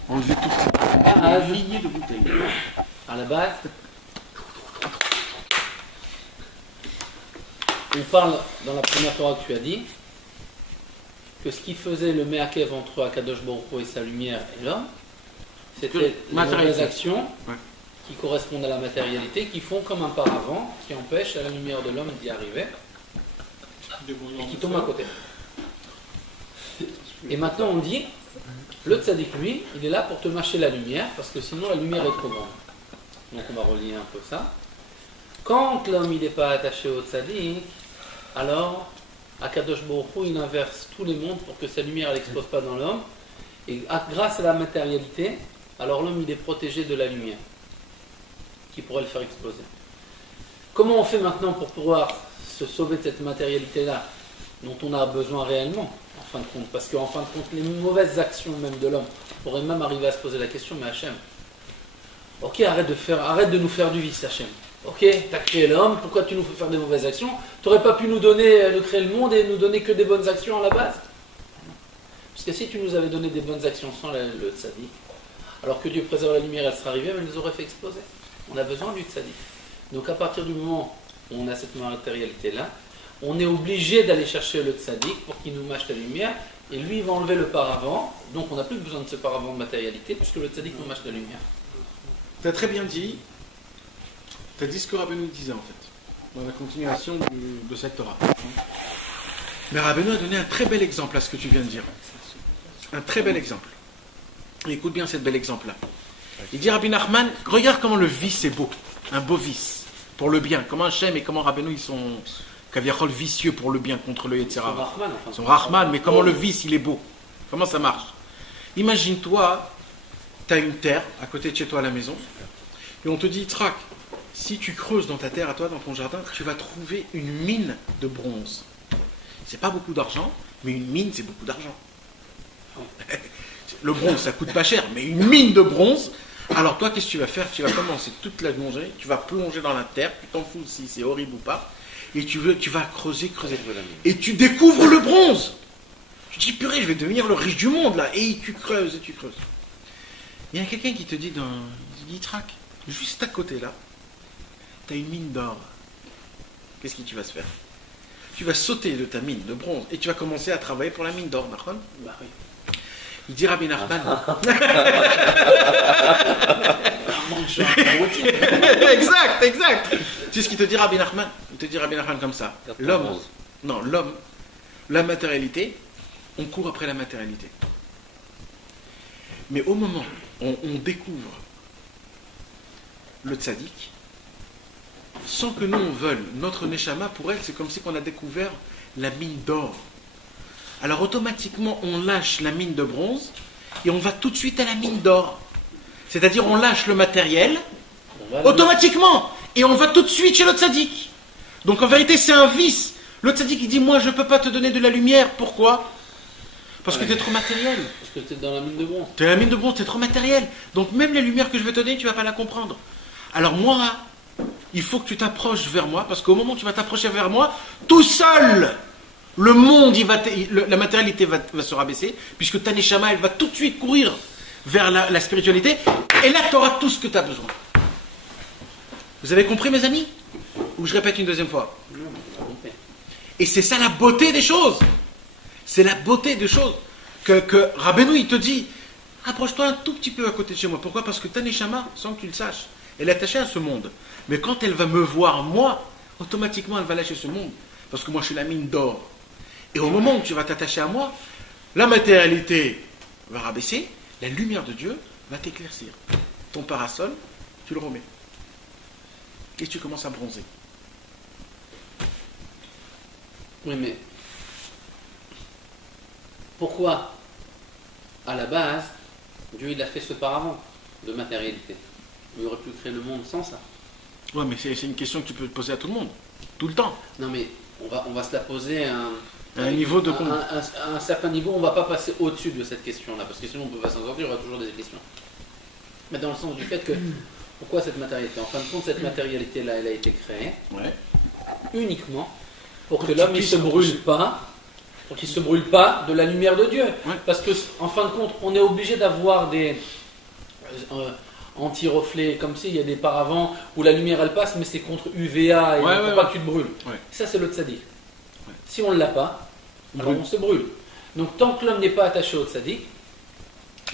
Enlevez tout. Ah, Milliers de bouteilles. À la base, on parle dans la première Torah que tu as dit que ce qui faisait le Meakev entre Akadosh Baruch Hu et sa lumière et l'homme, c'était les mauvaises actions qui correspondent à la matérialité, qui font comme un paravent qui empêche à la lumière de l'homme d'y arriver et qui tombe à côté. Et maintenant on dit, le tzaddik lui, il est là pour te mâcher la lumière, parce que sinon la lumière est trop grande. Donc on va relier un peu ça. Quand l'homme il n'est pas attaché au tzaddik, alors Akadosh Baruch Hu, il inverse tous les mondes pour que sa lumière n'explose pas dans l'homme. Et grâce à la matérialité, alors l'homme il est protégé de la lumière qui pourrait le faire exploser. Comment on fait maintenant pour pouvoir se sauver de cette matérialité-là dont on a besoin réellement, en fin de compte? Parce qu'en fin de compte, les mauvaises actions même de l'homme pourraient même arriver à se poser la question, mais Hachem, ok, arrête de nous faire du vice, Hachem. Ok, tu as créé l'homme, pourquoi tu nous fais faire des mauvaises actions? Tu n'aurais pas pu nous créer le monde et nous donner que des bonnes actions à la base? Parce que si tu nous avais donné des bonnes actions sans le tzaddik, alors que Dieu préserve la lumière, elle serait arrivée, mais elle nous aurait fait exploser. On a besoin du tzaddik. Donc à partir du moment où on a cette matérialité-là, on est obligé d'aller chercher le tzaddik pour qu'il nous mâche la lumière, et lui il va enlever le paravent, donc on n'a plus besoin de ce paravent de matérialité, puisque le tzaddik nous mâche la lumière. Tu as très bien dit. Tu as dit ce que Rabbeinu disait en fait, dans la continuation de cette Torah. Mais Rabbeinu a donné un très bel exemple à ce que tu viens de dire. Un très bel exemple. Et écoute bien cet bel exemple-là. Il dit Rabbi Nachman, regarde comment le vice est beau. Un beau vice, pour le bien. Comment Hachem et comment Rabbeinu, ils sont caviarol vicieux pour le bien contre le Yetzirah. Ils sont Rahman, mais comment le vice, il est beau. Comment ça marche? Imagine-toi, tu as une terre à côté de chez toi à la maison, et on te dit, Trak, si tu creuses dans ta terre à toi, dans ton jardin, tu vas trouver une mine de bronze. C'est pas beaucoup d'argent, mais une mine, c'est beaucoup d'argent. Le bronze, ça coûte pas cher, mais une mine de bronze. Alors toi, qu'est-ce que tu vas faire? Tu vas commencer toute la journée, tu vas plonger dans la terre, tu t'en fous si c'est horrible ou pas, et tu vas creuser. Et tu découvres le bronze. Tu te dis, purée, je vais devenir le riche du monde, là. Et tu creuses, et tu creuses. Il y a quelqu'un qui te dit, Trak, juste à côté, là, tu as une mine d'or. Qu'est-ce que tu vas se faire? Tu vas sauter de ta mine de bronze, et tu vas commencer à travailler pour la mine d'or, d'accord? Bah oui. Il dit Rabbi Nachman. Exact. Tu sais ce qu'il te dit Rabbi Nachman? Il te dit Rabbi Nachman comme ça. L'homme, la matérialité, on court après la matérialité. Mais au moment où on découvre le tzaddik, sans que nous on veuille, notre neshama pour elle, c'est comme si on a découvert la mine d'or. Alors automatiquement, on lâche la mine de bronze et on va tout de suite à la mine d'or. C'est-à-dire, on lâche le matériel automatiquement et on va tout de suite chez le tzaddik. Donc en vérité, c'est un vice. Le tzaddik, il dit, moi, je ne peux pas te donner de la lumière. Pourquoi? Parce que tu es trop matériel. Parce que tu es dans la mine de bronze. Tu es dans la mine de bronze, tu es trop matériel. Donc même les lumières que je vais te donner, tu ne vas pas la comprendre. Alors moi, il faut que tu t'approches vers moi, parce qu'au moment où tu vas t'approcher vers moi, tout seul, le monde, la matérialité va se rabaisser, puisque ta neshama, elle va tout de suite courir vers la spiritualité, et là, tu auras tout ce que tu as besoin. Vous avez compris, mes amis? Ou je répète une deuxième fois? Et c'est ça la beauté des choses. C'est la beauté des choses. Que Rabbeinu, il te dit, Approche-toi un tout petit peu à côté de chez moi. Pourquoi? Parce que ta Neshama, sans que tu le saches, elle est attachée à ce monde. Mais quand elle va me voir, moi, automatiquement, elle va lâcher ce monde. Parce que moi, je suis la mine d'or. Et au moment où tu vas t'attacher à moi, la matérialité va rabaisser, la lumière de Dieu va t'éclaircir. Ton parasol, tu le remets. Et tu commences à bronzer. Oui, mais pourquoi, à la base, Dieu il a fait ce paravent de matérialité? Il aurait pu créer le monde sans ça. Ouais, mais c'est une question que tu peux te poser à tout le monde, tout le temps. Non, mais on va se la poser à un niveau de à un certain niveau, on ne va pas passer au-dessus de cette question-là, parce que sinon on ne peut pas s'en sortir, il y aura toujours des questions. Mais dans le sens du fait que, pourquoi cette matérialité? En fin de compte, cette matérialité-là, elle a été créée uniquement pour que l'homme ne se brûle pas, pour qu'il ne se brûle pas de la lumière de Dieu. Ouais. Parce que, en fin de compte, on est obligé d'avoir des anti-reflets, comme s'il y a des paravents où la lumière elle passe, mais c'est contre UVA et pour pas que tu te brûles. Ouais. Ça, c'est le tzaddik. Ouais. Si on ne l'a pas, alors on se brûle. Donc, tant que l'homme n'est pas attaché au tzaddik,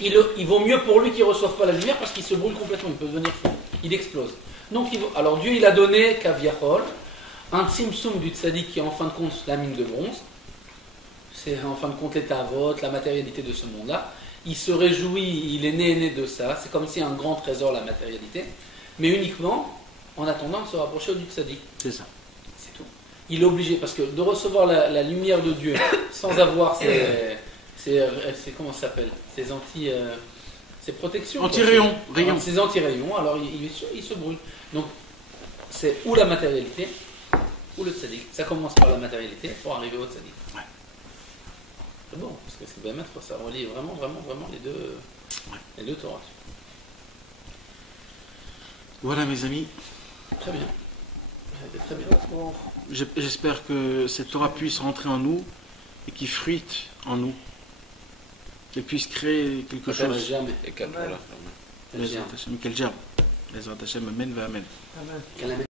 il vaut mieux pour lui qu'il ne reçoive pas la lumière parce qu'il se brûle complètement, il peut devenir fou, il explose. Donc, alors Dieu, il a donné Kaviachol, un tzimtzum du tzaddik qui est en fin de compte la mine de bronze. C'est en fin de compte l'état vote, la matérialité de ce monde-là. Il se réjouit, il est né de ça. C'est comme si un grand trésor, la matérialité. Mais uniquement en attendant de se rapprocher du tzaddik. C'est ça. C'est tout. Il est obligé, parce que de recevoir la lumière de Dieu sans avoir comment ça s'appelle? Ces protections. Anti-rayons. Ces anti-rayons, alors il se brûle. Donc, c'est ou la matérialité, ou le tzaddik. Ça commence par la matérialité pour arriver au tzaddik. Ouais. C'est bon, parce que c'est bien mettre, ça relie vraiment les deux Torahs. Voilà mes amis. Très bien. Très bien. J'espère que cette Torah puisse rentrer en nous et qu'il fruite en nous. Qu'elle puisse créer quelque chose. Et 4, voilà. Quel germe. Amen. Amen.